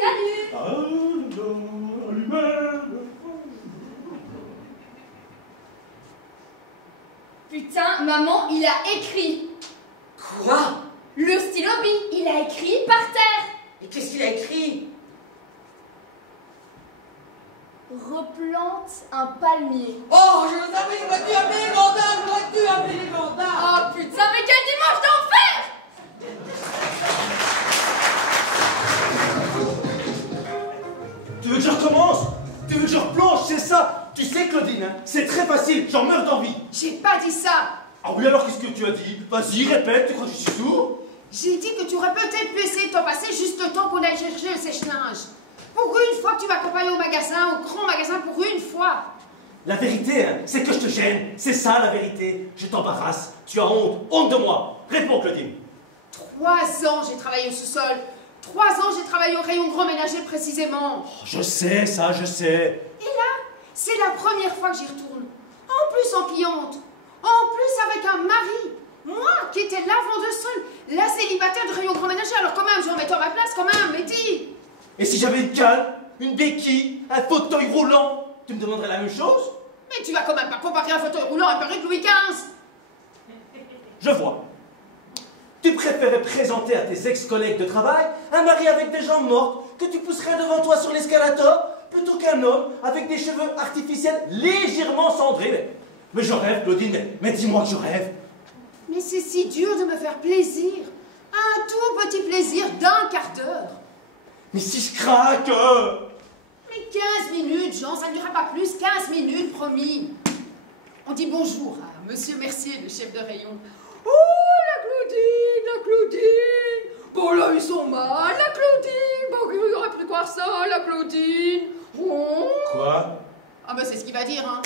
Salut! Putain, maman, il a écrit. Quoi? Le stylo bille, il a écrit par terre. Et qu'est-ce qu'il a écrit? Replante un palmier. Oh, je le savais, j'aurais dû appeler les gendarmes, j'aurais dû appeler les gendarmes. Oh putain, mais quel dimanche d'enfer! Tu veux que je recommence? Tu veux que je replonge? C'est ça? Tu sais, Claudine, hein, c'est très facile, j'en meurs d'envie. J'ai pas dit ça. Ah oui, alors qu'est-ce que tu as dit? Vas-y, répète, tu crois que je suis sourd? J'ai dit que tu aurais peut-être pu essayer de t'en passer juste le temps qu'on aille chercher le sèche-linge. Pour une fois que tu m'accompagnes au magasin, au grand magasin, pour une fois. La vérité, hein, c'est que je te gêne. C'est ça, la vérité. Je t'embarrasse. Tu as honte. Honte de moi. Réponds, Claudine. 3 ans j'ai travaillé au sous-sol. 3 ans j'ai travaillé au rayon grand ménager précisément. Oh, je sais, ça, je sais. Et là, c'est la première fois que j'y retourne. En plus en cliente. En plus avec un mari. Moi qui étais la vendeuse seule, la célibataire du rayon grand ménager. Alors quand même, je remets-toi à ma place quand même, mais dis. Et si j'avais une canne, une béquille, un fauteuil roulant, tu me demanderais la même chose? Mais tu vas quand même pas comparer un fauteuil roulant à un perruque Louis XV. Je vois. Tu préférais présenter à tes ex-collègues de travail un mari avec des jambes mortes que tu pousserais devant toi sur l'escalator plutôt qu'un homme avec des cheveux artificiels légèrement cendrés. Mais je rêve, Claudine, mais dis-moi que je rêve. Mais c'est si dur de me faire plaisir. Un tout petit plaisir d'1 quart d'heure. Mais si je craque Mais 15 minutes, Jean, ça ne durera pas plus. 15 minutes, promis. On dit bonjour à Monsieur Mercier, le chef de rayon. Oh, la Claudine. Bon, là, ils sont mal, la Claudine. Bon, il aurait pu croire ça, la Claudine. Oh. Quoi? Ah ben, c'est ce qu'il va dire, hein.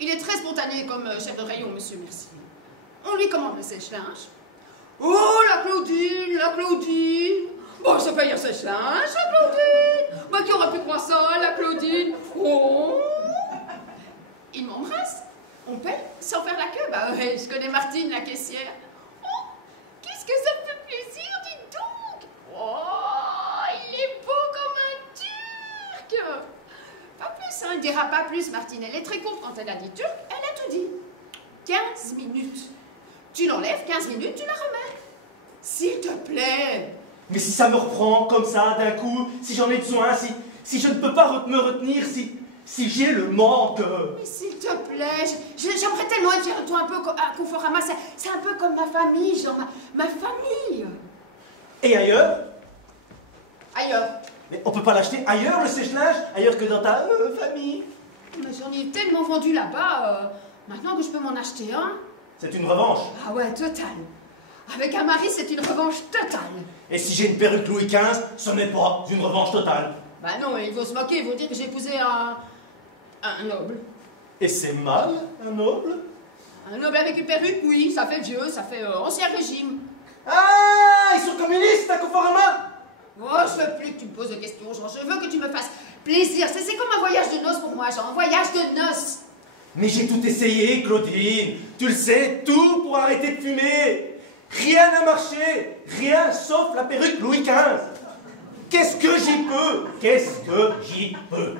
Il est très spontané comme chef de rayon, Monsieur Mercier. On lui commande le sèche-linge. Oh, la Claudine. Bon, ça paye un sèche-linge, la Claudine. Bah, qui aurait pu croire ça, la Claudine. Oh. Il m'embrasse. On paye sans faire la queue. Bah ouais, je connais Martine, la caissière. Oh. dira pas plus, Martine. Elle est très courte quand elle a dit turc, elle a tout dit. 15 minutes. Tu l'enlèves, 15 minutes, tu la remets. S'il te plaît. Mais si ça me reprend comme ça, d'un coup, si j'en ai besoin, si je ne peux pas me retenir, si j'ai le manque... Mais s'il te plaît, j'aimerais tellement être fière de toi un peu à Conforama. C'est un peu comme ma famille, genre ma famille. Et ailleurs? Ailleurs. Mais on peut pas l'acheter ailleurs, le sèche-linge? Ailleurs que dans ta famille? Mais j'en ai tellement vendu là-bas, maintenant que je peux m'en acheter un. C'est une revanche. Ah ouais, totale. Avec un mari, c'est une revanche totale. Et si j'ai une perruque Louis XV, ce n'est pas une revanche totale. Bah non, ils vont se moquer, ils vont dire que j'ai épousé un noble. Et c'est mal, un noble? Un noble avec une perruque, oui, ça fait vieux, ça fait ancien régime. Ah, ils sont communistes à Conforama? Oh, je veux plus que tu me poses de questions, Jean. Je veux que tu me fasses plaisir. C'est comme un voyage de noces pour moi, Jean. Un voyage de noces. Mais j'ai tout essayé, Claudine. Tu le sais, tout pour arrêter de fumer. Rien n'a marché. Rien sauf la perruque Louis XV. Qu'est-ce que j'y peux? Qu'est-ce que j'y peux?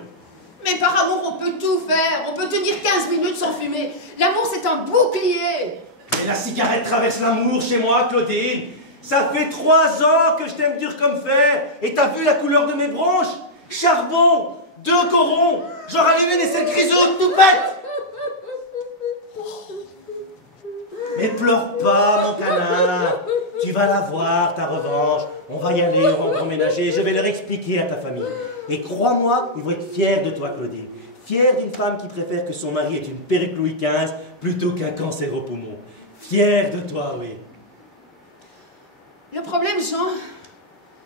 Mais par amour, on peut tout faire. On peut tenir 15 minutes sans fumer. L'amour, c'est un bouclier. Mais la cigarette traverse l'amour chez moi, Claudine. Ça fait 3 ans que je t'aime dur comme fer. Et t'as vu la couleur de mes bronches? Charbon, 2 corons. Genre allumé des selles grisaudes tout bête. Mais pleure pas, mon canard. Tu vas la voir, ta revanche. On va y aller, on va emménager. Je vais leur expliquer à ta famille. Et crois-moi, ils vont être fiers de toi, Claudine. Fiers d'une femme qui préfère que son mari ait une perruque Louis XV plutôt qu'un cancer au poumon. Fiers de toi, oui. Le problème, Jean,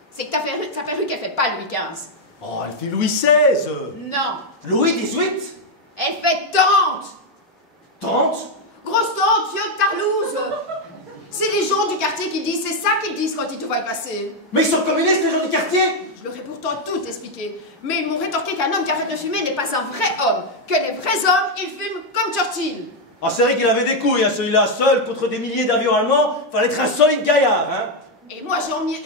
c'est que ta perruque, elle fait pas Louis XV. Oh, elle fait Louis XVI. Non. Louis XVIII. Elle fait tante. Tante? Grosse tante, vieux Tarlouse. C'est les gens du quartier qui disent, c'est ça qu'ils disent quand ils te voient passer. Mais ils sont communistes, les gens du quartier? Je leur ai pourtant tout expliqué. Mais ils m'ont rétorqué qu'un homme qui arrête de fumer n'est pas un vrai homme. Que les vrais hommes, ils fument comme Churchill. Ah, c'est vrai qu'il avait des couilles, hein, celui-là, seul contre des milliers d'avions allemands. Fallait être un solide gaillard, hein. Et moi,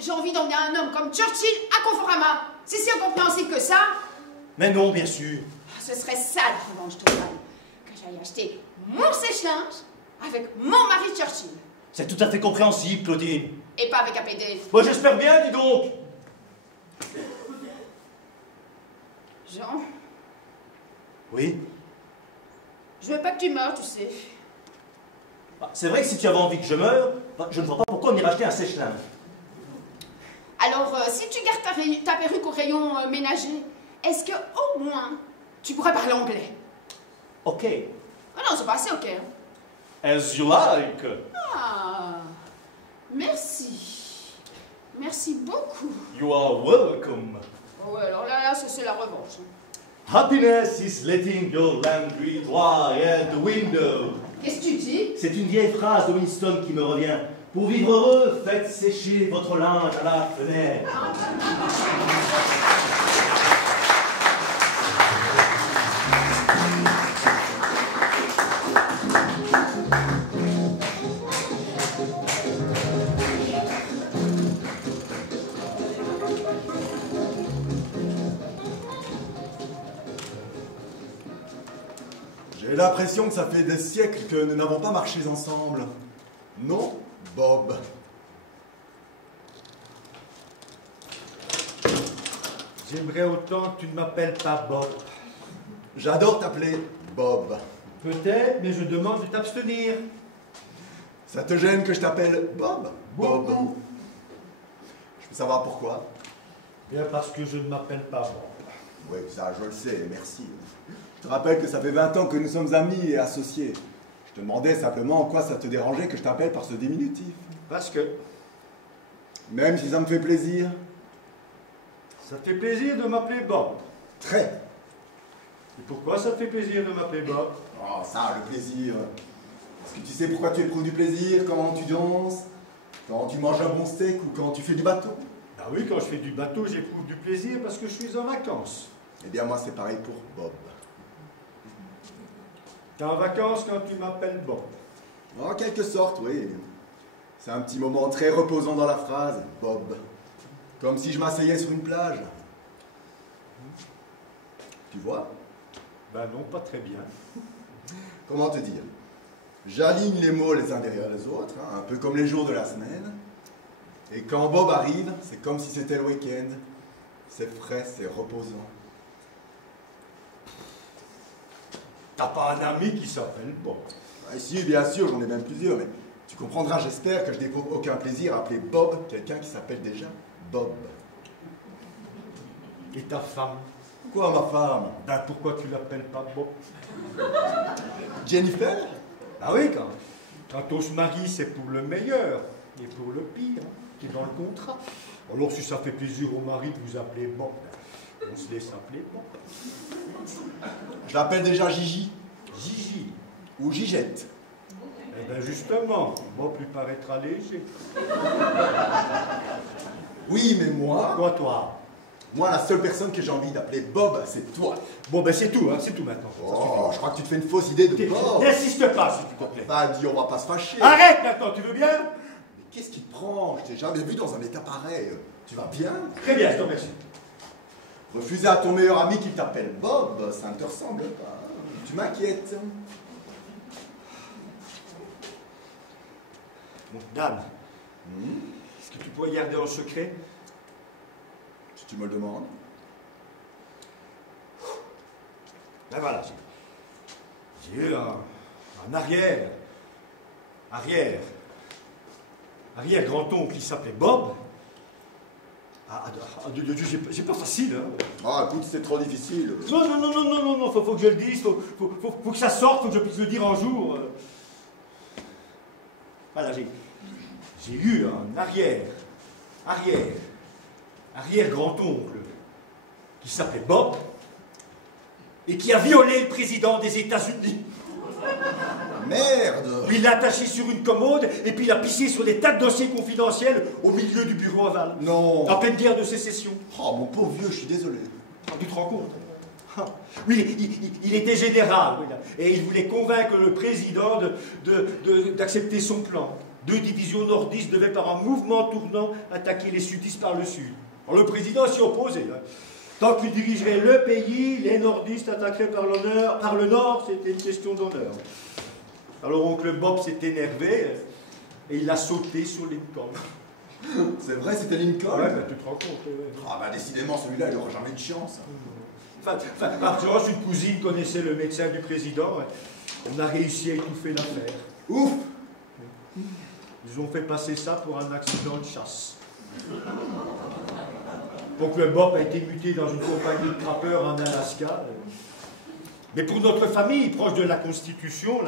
j'ai envie d'emmener un homme comme Churchill à Conforama. C'est si incompréhensible que ça. Mais non, bien sûr. Ce serait ça la revanche totale. Que j'aille acheter mon sèche-linge avec mon mari Churchill. C'est tout à fait compréhensible, Claudine. Et pas avec un PD. Moi, j'espère bien, dis donc. Jean, Oui? je veux pas que tu meurs, tu sais. Bah, c'est vrai que si tu avais envie que je meure, bah, je ne vois pas pourquoi on irait acheter un sèche-linge. Alors, si tu gardes ta perruque au rayon ménager, est-ce que au moins tu pourrais parler anglais? Ok. Ah non, c'est pas assez ok. Hein. As you like. Ah, merci. Merci beaucoup. You are welcome. Oh, ouais, alors là c'est la revanche. Happiness is letting your laundry dry at the window. Qu'est-ce que tu dis? C'est une vieille phrase de Winston qui me revient. Pour vivre heureux, faites sécher votre linge à la fenêtre. J'ai l'impression que ça fait des siècles que nous n'avons pas marché ensemble. Non, Bob. J'aimerais autant que tu ne m'appelles pas Bob. J'adore t'appeler Bob. Peut-être, mais je demande de t'abstenir. Ça te gêne que je t'appelle Bob? Bob. Beaucoup. Je peux savoir pourquoi? Bien parce que je ne m'appelle pas Bob. Oui, ça je le sais, merci. Je te rappelle que ça fait 20 ans que nous sommes amis et associés. Je te demandais simplement en quoi ça te dérangeait que je t'appelle par ce diminutif. Parce que Même si ça me fait plaisir. ça te fait plaisir de m'appeler Bob. Très. Et pourquoi ça te fait plaisir de m'appeler Bob? Oh, ça, le plaisir. Est-ce que tu sais pourquoi tu éprouves du plaisir quand tu danses, quand tu manges un bon steak ou quand tu fais du bateau? Ah oui, quand je fais du bateau, j'éprouve du plaisir parce que je suis en vacances. Eh bien, moi, c'est pareil pour Bob. T'es en vacances quand tu m'appelles Bob. En quelque sorte, oui. C'est un petit moment très reposant dans la phrase, Bob. Comme si je m'asseyais sur une plage. Tu vois? Ben non, pas très bien. Comment te dire? J'aligne les mots les uns derrière les autres, hein, un peu comme les jours de la semaine. Et quand Bob arrive, c'est comme si c'était le week-end. C'est frais, c'est reposant. T'as pas un ami qui s'appelle Bob? Ah, si, bien sûr, j'en ai même plusieurs, mais tu comprendras, j'espère, que je n'éprouve aucun plaisir à appeler Bob quelqu'un qui s'appelle déjà Bob. Et ta femme? Quoi, ma femme? Ben pourquoi tu l'appelles pas Bob? Jennifer? Ah oui, quand on se marie, c'est pour le meilleur et pour le pire, qui est dans le contrat. Alors si ça fait plaisir au mari de vous appeler Bob, on se laisse appeler Bob. Je l'appelle déjà Gigi. Gigi? Ou Gigette. Eh bien justement, Bob lui paraîtra léger. Oui, mais moi... Quoi, toi? Moi, la seule personne que j'ai envie d'appeler Bob, c'est toi. Bon, ben c'est tout, hein, c'est tout maintenant. Oh, je crois que tu te fais une fausse idée de Bob. N'insiste pas, s'il te plaît. Bah, dis, on va pas se fâcher. Arrête maintenant, tu veux bien? Mais qu'est-ce qui te prend? Je t'ai jamais vu dans un état pareil. Tu vas bien? Très bien, je te remercie. Refuser à ton meilleur ami qui t'appelle Bob, ça ne te ressemble pas. Tu m'inquiètes. Bon, Dan, est-ce que tu pourrais garder en secret? Si tu me le demandes. Ben voilà, j'ai eu un arrière-grand-oncle qui s'appelait Bob. J'ai pas facile, hein. Ah, écoute, c'est trop difficile. Non, faut que je le dise, faut que ça sorte, faut que je puisse le dire un jour. Voilà, j'ai eu un arrière-grand-oncle qui s'appelait Bob et qui a violé le président des États-Unis. Merde! Il l'a attaché sur une commode et puis il a pissé sur des tas de dossiers confidentiels au milieu du bureau aval. Non! En pleine guerre de sécession. Oh, mon pauvre vieux, je suis désolé. Tu te rends compte? Oui, il était général, oui, et il voulait convaincre le président d'accepter son plan. 2 divisions nordistes devaient par un mouvement tournant attaquer les sudistes par le sud. Alors le président s'y opposait. Hein. Tant qu'il dirigerait le pays, les nordistes attaqueraient par le nord, c'était une question d'honneur. Alors oncle Bob s'est énervé et il a sauté sur Lincoln. C'est vrai, c'était Lincoln? Ouais, tu te rends compte. Ah bah décidément, celui-là, il n'aura jamais de chance. Enfin, une cousine connaissait le médecin du président. On a réussi à étouffer l'affaire. Ouf! Ils ont fait passer ça pour un accident de chasse. Donc le Bob a été muté dans une compagnie de trappeurs en Alaska. Mais pour notre famille, proche de la Constitution,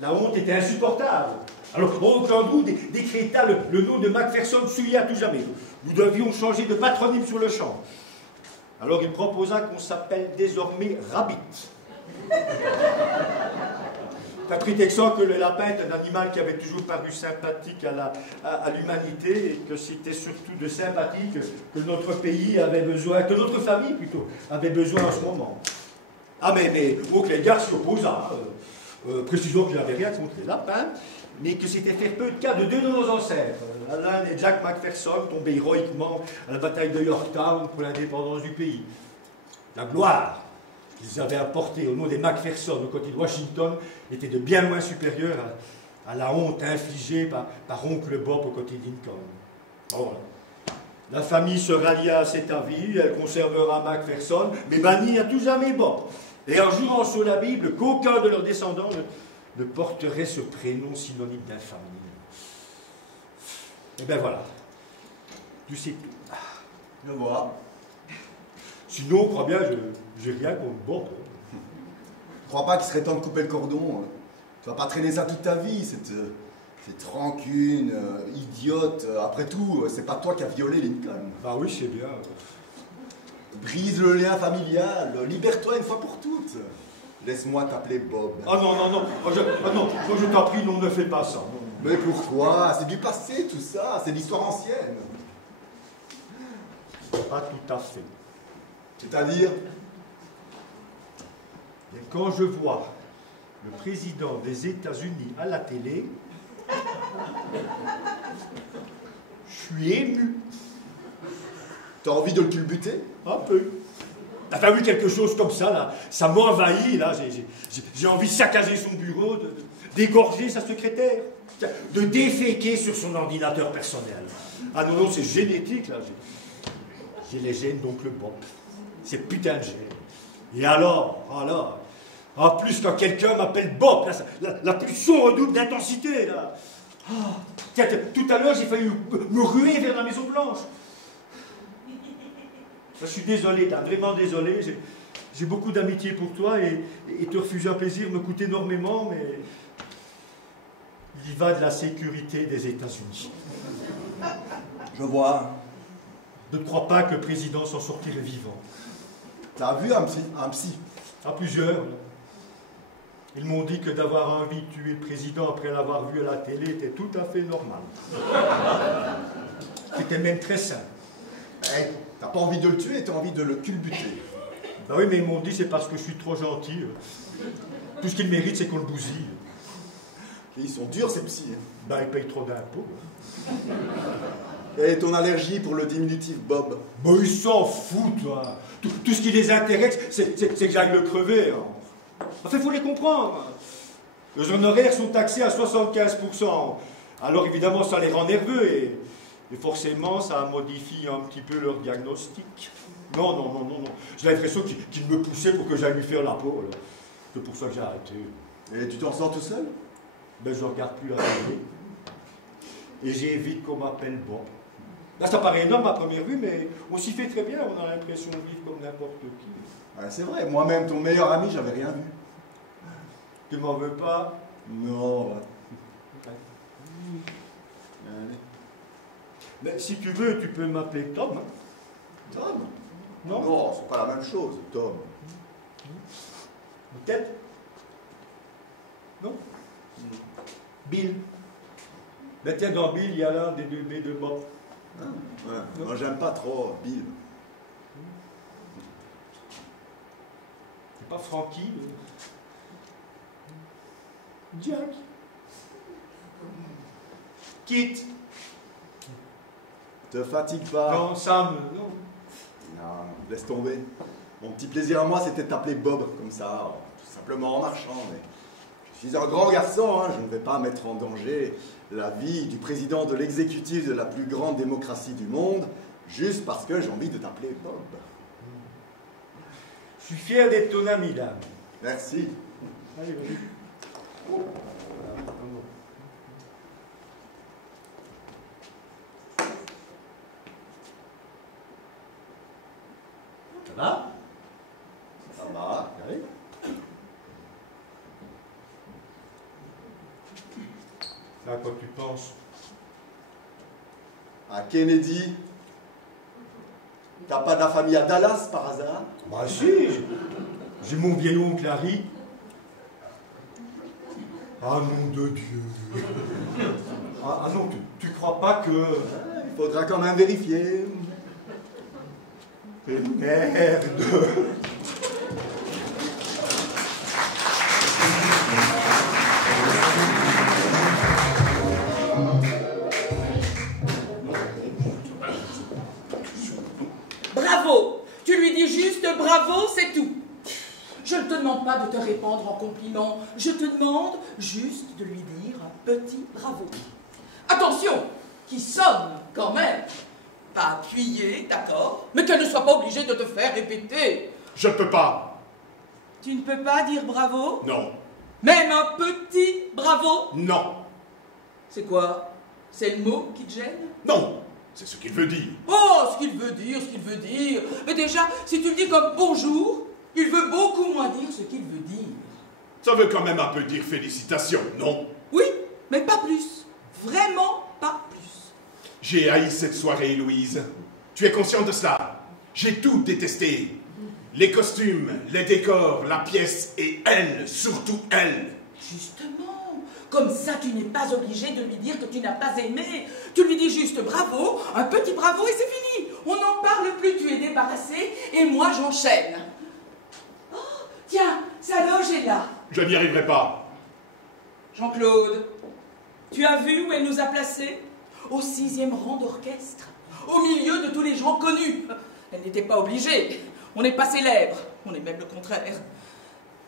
la honte était insupportable. Alors oncle Andrew décréta le nom de Macpherson souillé à tout jamais. Nous devions changer de patronyme sur le champ. Alors il proposa qu'on s'appelle désormais Rabbit. Prétextant que le lapin est un animal qui avait toujours paru sympathique à l'humanité et que c'était surtout de sympathie que notre pays avait besoin, que notre famille plutôt, avait besoin en ce moment. Ah mais oncle Edgar s'y opposa. Précisons qu'il n'avait rien contre les lapins, mais que c'était faire peu de cas de 2 de nos ancêtres, Alan et Jack Macpherson, tombés héroïquement à la bataille de Yorktown pour l'indépendance du pays. La gloire qu'ils avaient apportée au nom des Macpherson au côté de Washington était de bien loin supérieure à la honte infligée par oncle Bob au côté de Lincoln. Oh, la famille se rallia à cet avis, elle conservera Macpherson, mais bannie à tout jamais Bob. Et en jurant sur la Bible qu'aucun de leurs descendants ne porterait ce prénom synonyme d'infamie. Et bien voilà, tu sais tout. Je vois. Sinon, crois bien, j'ai rien contre Bob. Je crois pas qu'il serait temps de couper le cordon. Tu vas pas traîner ça toute ta vie, cette rancune, idiote. Après tout, c'est pas toi qui as violé Lincoln. Ah oui, c'est bien. Brise le lien familial, libère-toi une fois pour toutes. Laisse-moi t'appeler Bob. Ah non, moi je t'en prie, non, ne fais pas ça. Non. Mais pourquoi? C'est du passé tout ça, c'est de l'histoire ancienne. Pas tout à fait. C'est-à-dire? Et quand je vois le président des États-Unis à la télé, je suis ému. T'as envie de le culbuter? Un peu. T'as vu quelque chose comme ça, là? Ça m'envahit, là. J'ai envie de saccager son bureau, d'égorger sa secrétaire, de déféquer sur son ordinateur personnel. Ah non, non, c'est génétique, là. J'ai les gènes d'oncle Bob. C'est putain de gènes. Et alors, en plus, quand quelqu'un m'appelle Bob, là, la pulsion redouble d'intensité, là. Oh, tiens, tout à l'heure, j'ai failli me ruer vers la Maison Blanche. Je suis désolé, vraiment désolé. J'ai beaucoup d'amitié pour toi et te refuser un plaisir me coûte énormément, mais il y va de la sécurité des États-Unis. Je vois. Ne crois pas que le président s'en sortirait vivant. T'as vu un psy? À plusieurs. Ils m'ont dit que d'avoir envie de tuer le président après l'avoir vu à la télé était tout à fait normal. C'était même très simple. Hey, t'as pas envie de le tuer, t'as envie de le culbuter. Ben oui, mais ils m'ont dit c'est parce que je suis trop gentil. Tout ce qu'il mérite, c'est qu'on le bousille. Et ils sont durs, ces psys. Ben, ils payent trop d'impôts. Et ton allergie pour le diminutif Bob? Ben, ils s'en foutent, toi. Tout ce qui les intéresse, c'est que j'aille le crever. Hein. Enfin, il faut les comprendre. Les honoraires sont taxés à 75%. Alors, évidemment, ça les rend nerveux et forcément, ça modifie un petit peu leur diagnostic. Non. J'ai l'impression qu'il me poussait pour que j'aille lui faire la peau. C'est pour ça que j'ai arrêté. Et tu t'en sors tout seul? Ben, je regarde plus la télé. Et j'évite qu'on m'appelle Bob. Là, ça paraît énorme à première vue, mais on s'y fait très bien. On a l'impression de vivre comme n'importe qui. Ouais, c'est vrai. Moi-même, ton meilleur ami, j'avais rien vu. Tu m'en veux pas? Non. Mais si tu veux, tu peux m'appeler Tom. Hein? Tom? Non? Non, c'est pas la même chose, Tom. Peut-être? Non? Bill. Ben tiens, dans Bill, il y a l'un des deux B de Bob. Ah, ouais. Moi, j'aime pas trop Bill. C'est pas Frankie? Jack. Kit. Te fatigue pas. Non, Sam, non. Non, laisse tomber. Mon petit plaisir à moi, c'était de t'appeler Bob, comme ça, tout simplement en marchant. Mais je suis un grand garçon, hein, je ne vais pas mettre en danger la vie du président de l'exécutif de la plus grande démocratie du monde, juste parce que j'ai envie de t'appeler Bob. Je suis fier d'être ton ami, là. Merci. Allez, vas-y. Ça va? Ça va. Oui. À quoi tu penses? À Kennedy. T'as pas de la famille à Dallas, par hasard? Bah si, j'ai mon vieil oncle Harry. Ah nom de Dieu. Ah non, tu crois pas que... Il faudra quand même vérifier. Merde. Bravo! Tu lui dis juste bravo, c'est tout. Je ne te demande pas de te répandre en compliments, je te demande juste de lui dire un petit bravo. Attention, qui sonne quand même. Pas appuyé, d'accord, mais qu'elle ne soit pas obligée de te faire répéter. Je ne peux pas. Tu ne peux pas dire bravo? Non. Même un petit bravo? Non. C'est quoi? C'est le mot qui te gêne? Non. C'est ce qu'il veut dire. Oh, ce qu'il veut dire. Mais déjà, si tu le dis comme bonjour, il veut beaucoup moins dire ce qu'il veut dire. Ça veut quand même un peu dire félicitations, non? Oui, mais pas plus. Vraiment pas plus. J'ai haï cette soirée, Louise. Tu es consciente de cela? J'ai tout détesté. Les costumes, les décors, la pièce et elle, surtout elle. Justement, comme ça tu n'es pas obligé de lui dire que tu n'as pas aimé. Tu lui dis juste bravo, un petit bravo et c'est fini. On n'en parle plus, tu es débarrassé et moi j'enchaîne. Oh, tiens, sa loge est là. Je n'y arriverai pas. Jean-Claude, tu as vu où elle nous a placés? Au 6e rang d'orchestre, au milieu de tous les gens connus. Elle n'était pas obligée. On n'est pas célèbre, on est même le contraire.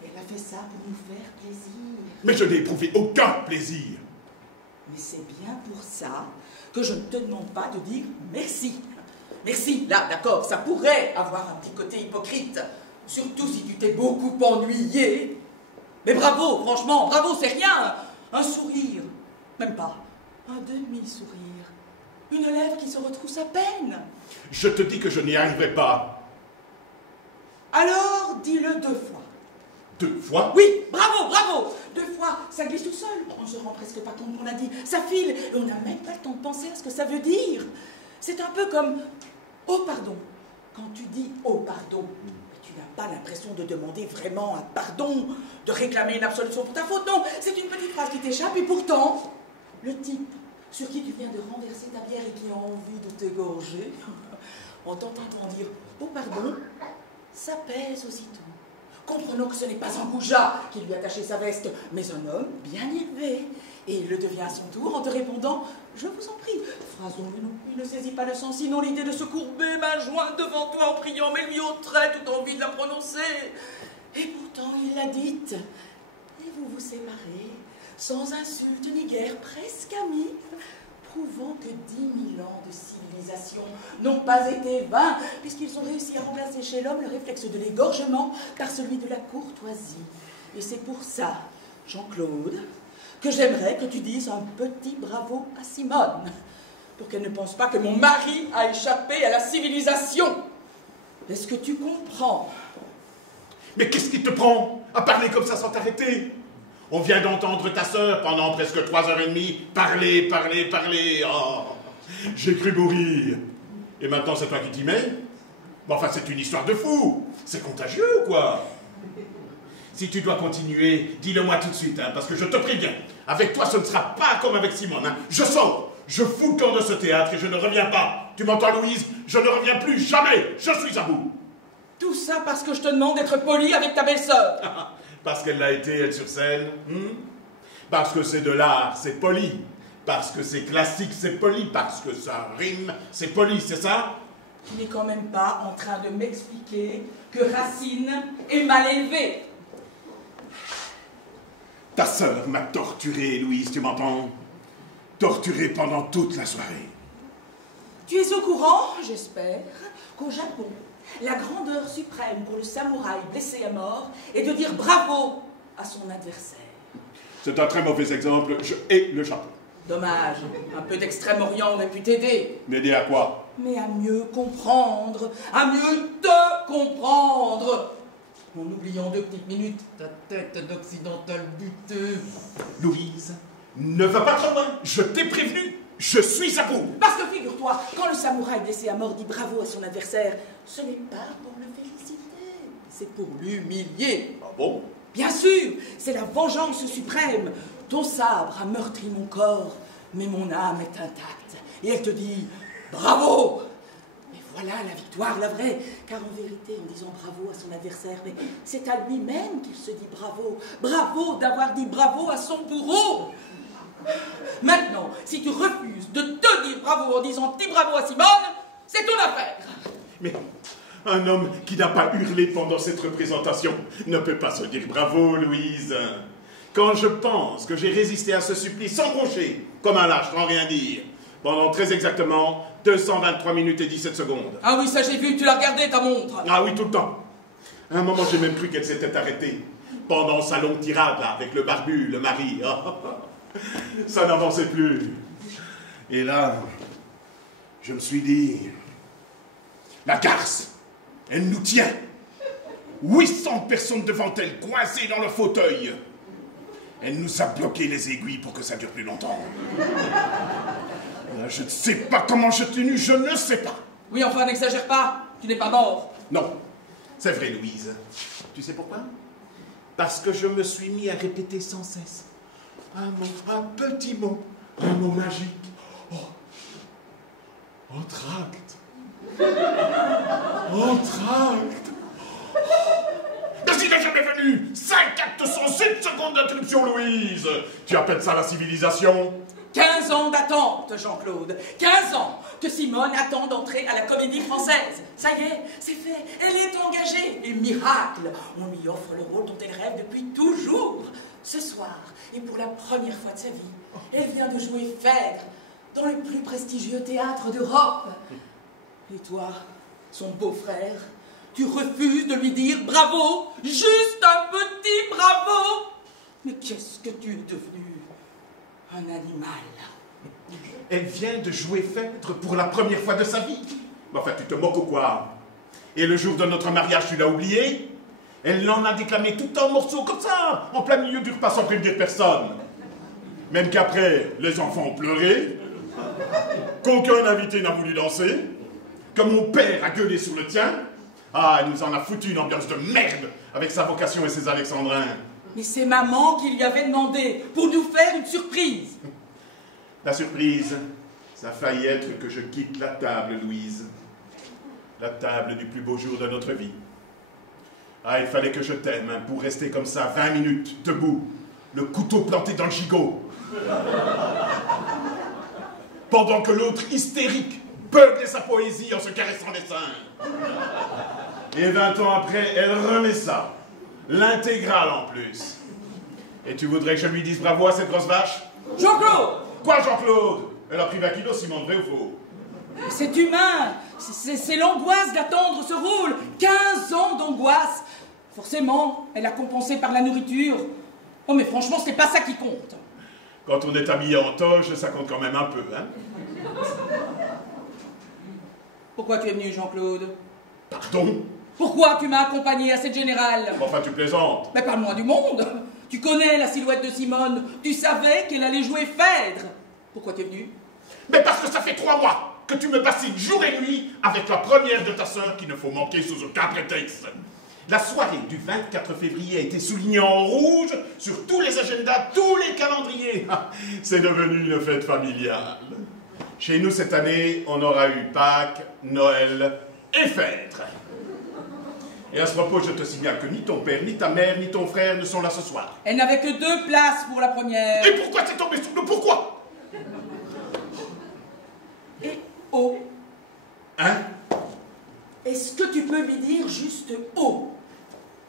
Elle a fait ça pour nous faire plaisir. Mais je n'ai éprouvé aucun plaisir. Mais c'est bien pour ça que je ne te demande pas de dire merci. Merci, là, d'accord, ça pourrait avoir un petit côté hypocrite, surtout si tu t'es beaucoup ennuyé. Mais bravo, franchement, bravo, c'est rien. Un sourire, même pas, un demi-sourire, une lèvre qui se retrousse à peine. Je te dis que je n'y arriverai pas. Alors, dis-le 2 fois. 2 fois? Oui, bravo, bravo. 2 fois, ça glisse tout seul. On ne se rend presque pas compte qu'on a dit. Ça file, et on n'a même pas le temps de penser à ce que ça veut dire. C'est un peu comme « oh pardon ». Quand tu dis « oh pardon », tu n'as pas l'impression de demander vraiment un pardon, de réclamer une absolution pour ta faute. Non, c'est une petite phrase qui t'échappe, et pourtant, le type sur qui tu viens de renverser ta bière et qui a envie de t'égorger, en t'entendant dire « oh pardon », ça pèse aussitôt. Comprenons que ce n'est pas un goujat qui lui a taché sa veste, mais un homme bien élevé. Et il le devient à son tour en te répondant « je vous en prie ». Phrase dont il ne saisit pas le sens, sinon l'idée de se courber, main jointe devant toi en priant, mais lui ôterait toute envie de la prononcer. Et pourtant il l'a dite. Et vous vous séparez, sans insulte ni guerre, presque amis, prouvant que 10 000 ans de civilisation n'ont pas été vains, puisqu'ils ont réussi à remplacer chez l'homme le réflexe de l'égorgement par celui de la courtoisie. Et c'est pour ça, Jean-Claude, que j'aimerais que tu dises un petit bravo à Simone, pour qu'elle ne pense pas que mon mari a échappé à la civilisation. Est-ce que tu comprends? Mais qu'est-ce qui te prend à parler comme ça sans t'arrêter? On vient d'entendre ta sœur pendant presque 3h30 parler, parler, parler. Oh, j'ai cru mourir. Et maintenant, c'est toi qui t'y mets? Bon, enfin, c'est une histoire de fou. C'est contagieux ou quoi? Si tu dois continuer, dis-le-moi tout de suite, hein, parce que je te préviens. Avec toi, ce ne sera pas comme avec Simone. Hein. Je sors, je fous le camp de ce théâtre et je ne reviens pas. Tu m'entends, Louise? Je ne reviens plus, jamais. Je suis à bout. Tout ça parce que je te demande d'être poli avec ta belle-sœur. Parce qu'elle l'a été, elle, sur scène. Parce que c'est de l'art, c'est poli. Parce que c'est classique, c'est poli. Parce que ça rime, c'est poli, c'est ça? Tu n'es quand même pas en train de m'expliquer que Racine est mal élevée. Ta sœur m'a torturé, Louise, tu m'entends? Torturé pendant toute la soirée. Tu es au courant, j'espère, qu'au Japon, la grandeur suprême pour le samouraï blessé à mort est de dire bravo à son adversaire. C'est un très mauvais exemple, je hais le Japon. Dommage, un peu d'Extrême-Orient aurait pu t'aider. M'aider à quoi? Mais à mieux comprendre, à mieux te comprendre. En oubliant 2 petites minutes, ta tête d'occidental buteuse. Louise, ne va pas trop loin, je t'ai prévenu, je suis à bout. Parce que figure-toi, quand le samouraï blessé à mort dit bravo à son adversaire, ce n'est pas pour le féliciter, c'est pour l'humilier. Ah bon? Bien sûr, c'est la vengeance suprême. Ton sabre a meurtri mon corps, mais mon âme est intacte. Et elle te dit bravo. Mais voilà la victoire, la vraie. Car en vérité, en disant bravo à son adversaire, mais c'est à lui-même qu'il se dit bravo. Bravo d'avoir dit bravo à son bourreau. Maintenant, si tu refuses de te dire bravo en disant petit bravo à Simone, c'est ton affaire. Mais un homme qui n'a pas hurlé pendant cette représentation ne peut pas se dire bravo, Louise. Quand je pense que j'ai résisté à ce supplice sans broncher, comme un lâche, sans rien dire, pendant très exactement 223 minutes et 17 secondes. Ah oui, ça j'ai vu, tu l'as regardé ta montre. Ah oui, tout le temps. À un moment, j'ai même cru qu'elle s'était arrêtée. Pendant sa longue tirade, là, avec le barbu, le mari. Ça n'avançait plus. Et là, je me suis dit, la garce, elle nous tient. 800 personnes devant elle, coincées dans le fauteuil. Elle nous a bloqué les aiguilles pour que ça dure plus longtemps. Là, je ne sais pas comment j'ai tenu, je ne sais pas. Oui, enfin, n'exagère pas, tu n'es pas mort. Non, c'est vrai, Louise. Tu sais pourquoi? Parce que je me suis mis à répéter sans cesse un mot, un petit mot, un mot magique. Oh, entr'acte. Entr'acte. Merci d'être jamais venu. 5 actes sans 7 secondes d'interruption, Louise. Tu appelles ça la civilisation? 15 ans d'attente, Jean-Claude. 15 ans que Simone attend d'entrer à la Comédie Française. Ça y est, c'est fait. Elle est engagée. Et miracle, on lui offre le rôle dont elle rêve depuis toujours. Ce soir, et pour la première fois de sa vie, elle vient de jouer Phèdre dans le plus prestigieux théâtre d'Europe. Et toi, son beau-frère, tu refuses de lui dire bravo, juste un petit bravo. Mais qu'est-ce que tu es devenu? Un animal. Elle vient de jouer Phèdre pour la première fois de sa vie. Mais enfin, tu te moques ou quoi? Et le jour de notre mariage, tu l'as oublié? Elle l'en a déclamé tout en morceaux comme ça, en plein milieu du repas sans prévenir personne. Même qu'après, les enfants ont pleuré, qu'aucun invité n'a voulu danser, que mon père a gueulé sur le tien. Ah, il nous en a foutu une ambiance de merde avec sa vocation et ses alexandrins. Mais c'est maman qui lui avait demandé pour nous faire une surprise. La surprise, ça a failli être que je quitte la table, Louise. La table du plus beau jour de notre vie. Ah, il fallait que je t'aime hein, pour rester comme ça 20 minutes, debout, le couteau planté dans le gigot. Pendant que l'autre, hystérique, beuglait sa poésie en se caressant les seins. Et 20 ans après, elle remet ça. L'intégrale en plus. Et tu voudrais que je lui dise bravo à cette grosse vache? Jean-Claude! Quoi, Jean-Claude? Elle a pris 20 kilos, Simone, vrai ou faux? C'est humain. C'est l'angoisse d'attendre ce rôle. 15 ans d'angoisse. Forcément, elle a compensé par la nourriture. Oh, mais franchement, c'est pas ça qui compte. Quand on est habillé en toge, ça compte quand même un peu, hein? Pourquoi tu es venu, Jean-Claude? Pardon? Pourquoi tu m'as accompagné à cette générale? Enfin, tu plaisantes. Mais parle-moi du monde. Tu connais la silhouette de Simone. Tu savais qu'elle allait jouer Phèdre. Pourquoi tu es venu? Mais parce que ça fait 3 mois que tu me bassines jour et nuit avec la première de ta sœur qu'il ne faut manquer sous aucun prétexte. La soirée du 24 février a été soulignée en rouge sur tous les agendas, tous les calendriers. C'est devenu une fête familiale. Chez nous, cette année, on aura eu Pâques, Noël et Phèdre. Et à ce propos, je te signale que ni ton père, ni ta mère, ni ton frère ne sont là ce soir. Elle n'avait que 2 places pour la première. Et pourquoi t'es tombé sur nous? Pourquoi? Et oh. Hein? Est-ce que tu peux lui dire juste oh?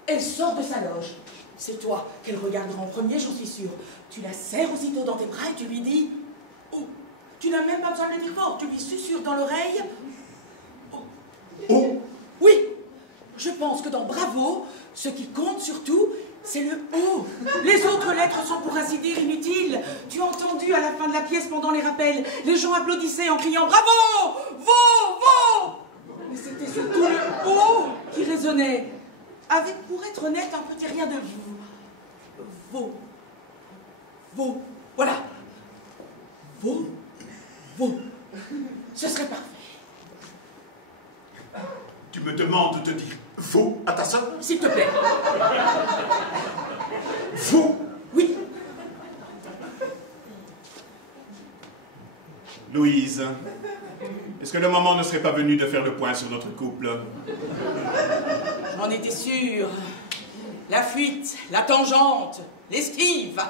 Elle sort de sa loge. C'est toi qu'elle regardera en premier, j'en suis sûre. Tu la serres aussitôt dans tes bras et tu lui dis oh. Tu n'as même pas besoin de le dire fort. Tu lui susurres dans l'oreille oh. Oh? Oui. Je pense que dans Bravo, ce qui compte surtout, c'est le O. Les autres lettres sont pour ainsi dire inutiles. Tu as entendu à la fin de la pièce pendant les rappels, les gens applaudissaient en criant bravo, vo. Mais c'était surtout le O qui résonnait. Avec, pour être honnête, un petit rien de vo. Voilà. Vo. Ce serait parfait. Tu me demandes de dire veau à ta sœur? S'il te plaît. Veau? Oui. Louise, est-ce que le moment ne serait pas venu de faire le point sur notre couple? J'en étais sûre. La fuite, la tangente, l'esquive.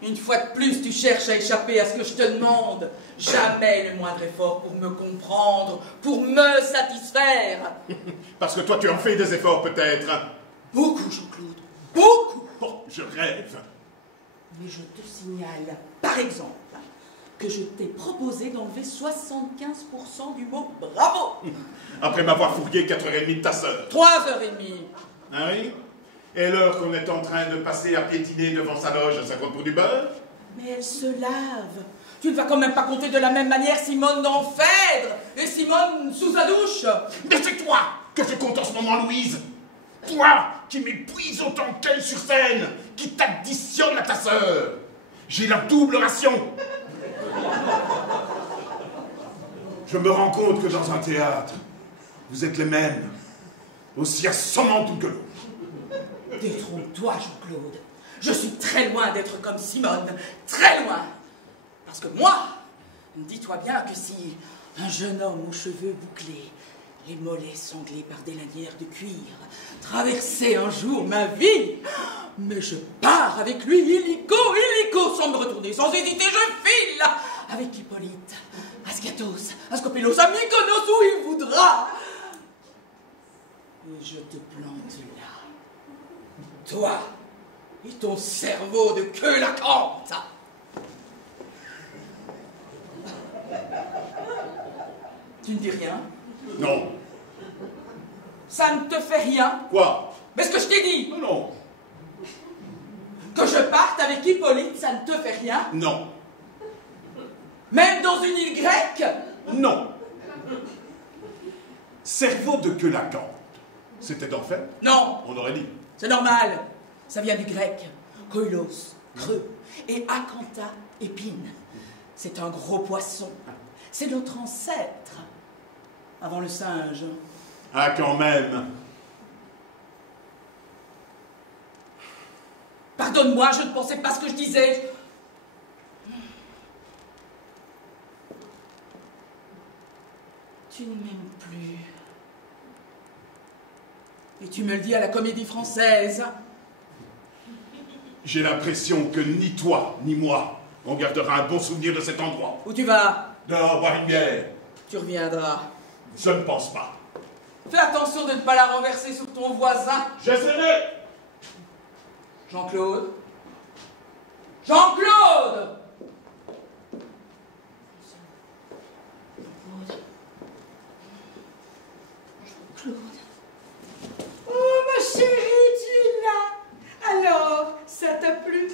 Une fois de plus, tu cherches à échapper à ce que je te demande. Jamais le moindre effort pour me comprendre, pour me satisfaire. Parce que toi, tu en fais des efforts, peut-être. Beaucoup, Jean-Claude. Beaucoup. Oh, je rêve. Mais je te signale, par exemple, que je t'ai proposé d'enlever 75% du mot bravo. Après m'avoir fourgué 4h30 de ta sœur. 3h30. Ah oui? Et l'heure qu'on est en train de passer à piétiner devant sa loge, ça compte pour du beurre? Mais elle se lave. Tu ne vas quand même pas compter de la même manière Simone dans Phèdre et Simone sous sa douche. Mais c'est toi que je compte en ce moment, Louise. Toi qui m'épuise autant qu'elle sur scène, qui t'additionne à ta sœur. J'ai la double ration. Je me rends compte que dans un théâtre, vous êtes les mêmes, aussi assommantes que l'autre. Détrompe-toi, Jean-Claude. Je suis très loin d'être comme Simone. Très loin. Parce que moi, dis-toi bien que si un jeune homme aux cheveux bouclés, les mollets sanglés par des lanières de cuir, traverser un jour ma vie. Mais je pars avec lui, illico, sans me retourner, sans hésiter, je file avec Hippolyte, à Scatos, à Scopelos, à Mykonos, où il voudra. Et je te plante là, toi et ton cerveau de queue lacrante. Tu ne dis rien? Non. Ça ne te fait rien? Quoi? Mais ce que je t'ai dit! Non. Que je parte avec Hippolyte, ça ne te fait rien? Non. Même dans une île grecque? Non. Cerveau de queue lacante. C'était en fait? Non. On aurait dit. C'est normal. Ça vient du grec. Koilos, creux. Et acantha, épine. C'est un gros poisson. C'est notre ancêtre. Avant le singe. Ah, quand même. Pardonne-moi, je ne pensais pas ce que je disais. Tu ne m'aimes plus. Et tu me le dis à la Comédie Française. J'ai l'impression que ni toi, ni moi, on gardera un bon souvenir de cet endroit. Où tu vas? Dehors, boire une bière. Tu reviendras. Je ne pense pas. Fais attention de ne pas la renverser sur ton voisin. J'essaierai. Jean-Claude? Jean-Claude! Jean-Claude. Oh, ma chérie, tu es là. Alors, ça t'a plu?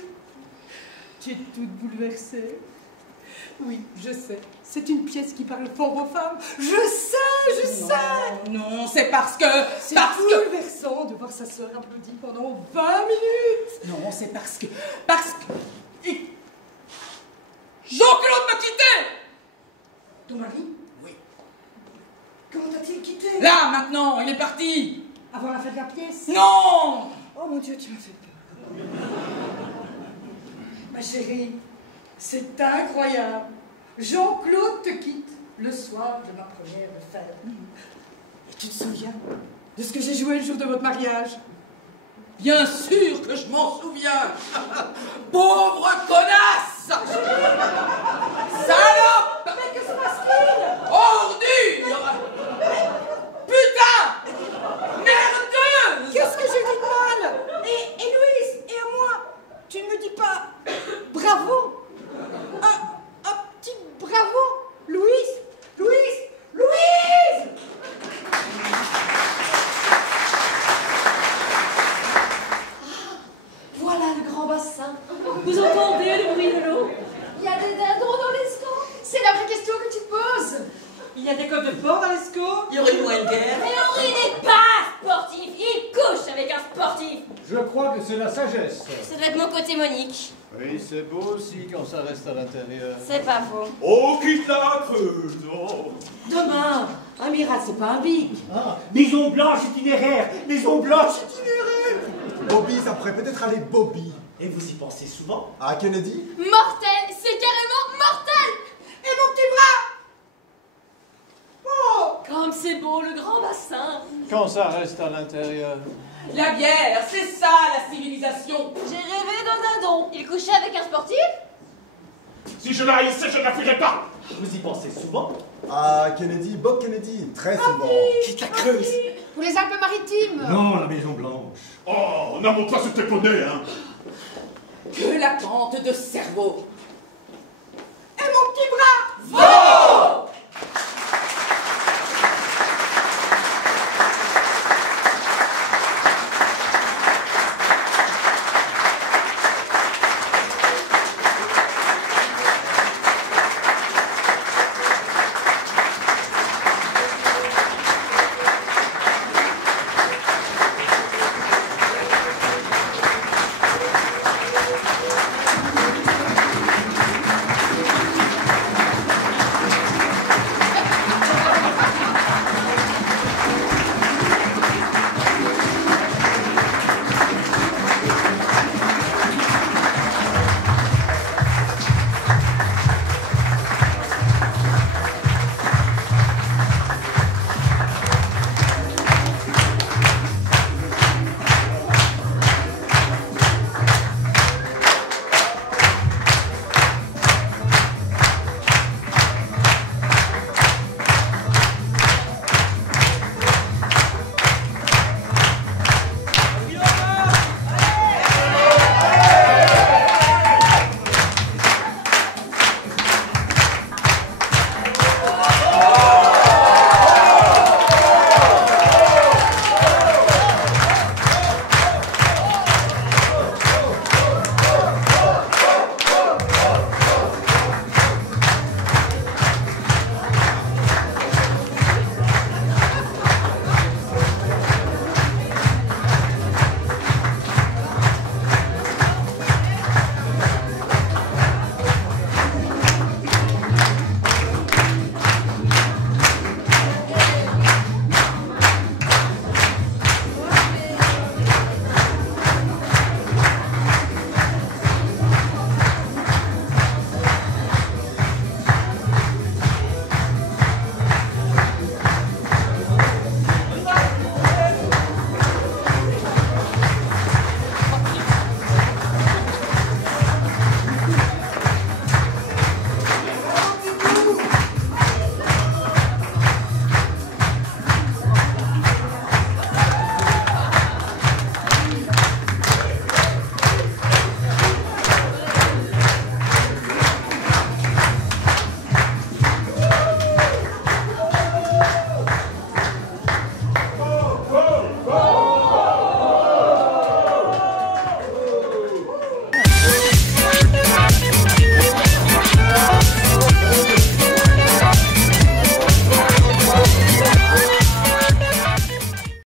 Tu es toute bouleversée. Oui, je sais. C'est une pièce qui parle fort aux femmes. Je sais. Non, c'est parce que... C'est bouleversant de voir sa sœur applaudir pendant 20 minutes. Non, c'est parce que... Jean-Claude m'a quitté. Ton mari? Oui. Comment t'a-t-il quitté? Là, maintenant, il est parti. Avant la fin de la pièce? Non. Oh mon Dieu, tu m'as fait peur. Ma chérie, c'est incroyable. Jean-Claude te quitte le soir de ma première fête. Et tu te souviens de ce que j'ai joué le jour de votre mariage? Bien sûr que je m'en souviens. Pauvre connasse. Salope. Mais que se passe-t-il? Ordure. Putain. Merdeuse. Qu'est-ce que j'ai dit de mal? Et Louise, et à moi, tu ne me dis pas bravo? Un petit bravo? Louise? Voilà le grand bassin. Vous entendez le bruit de l'eau? Il y a des dindons dans l'estomac? C'est la vraie question que tu te poses. Il y a des coques de porc dans l'esco? Il y aurait moins de guerre. Mais Henri n'est pas sportif. Il couche avec un sportif. Je crois que c'est la sagesse. Ça doit être mon côté Monique. Oui, c'est beau aussi quand ça reste à l'intérieur. C'est pas faux. Oh, quitte la creuse. Oh. Demain, un miracle, c'est pas un big. Ah, maison blanche itinéraire. Maison blanche itinéraire. Bobby, ça pourrait peut-être aller Bobby. Et vous y pensez souvent? Ah, Kennedy? Mortel, c'est carrément mortel. Et mon petit bras? Oh! Comme c'est beau le grand bassin. Quand ça reste à l'intérieur. La bière, c'est ça la civilisation. J'ai rêvé d'un dindon. Il couchait avec un sportif? Si je la haïssais, je ne la fuirais pas. Vous y pensez souvent? Ah, Kennedy, Bob Kennedy, très souvent. Quitte la Creuse. Pour les Alpes-Maritimes. Non, la Maison Blanche. Oh, n'amont pas sur tes poneys, hein. Que la tente de cerveau.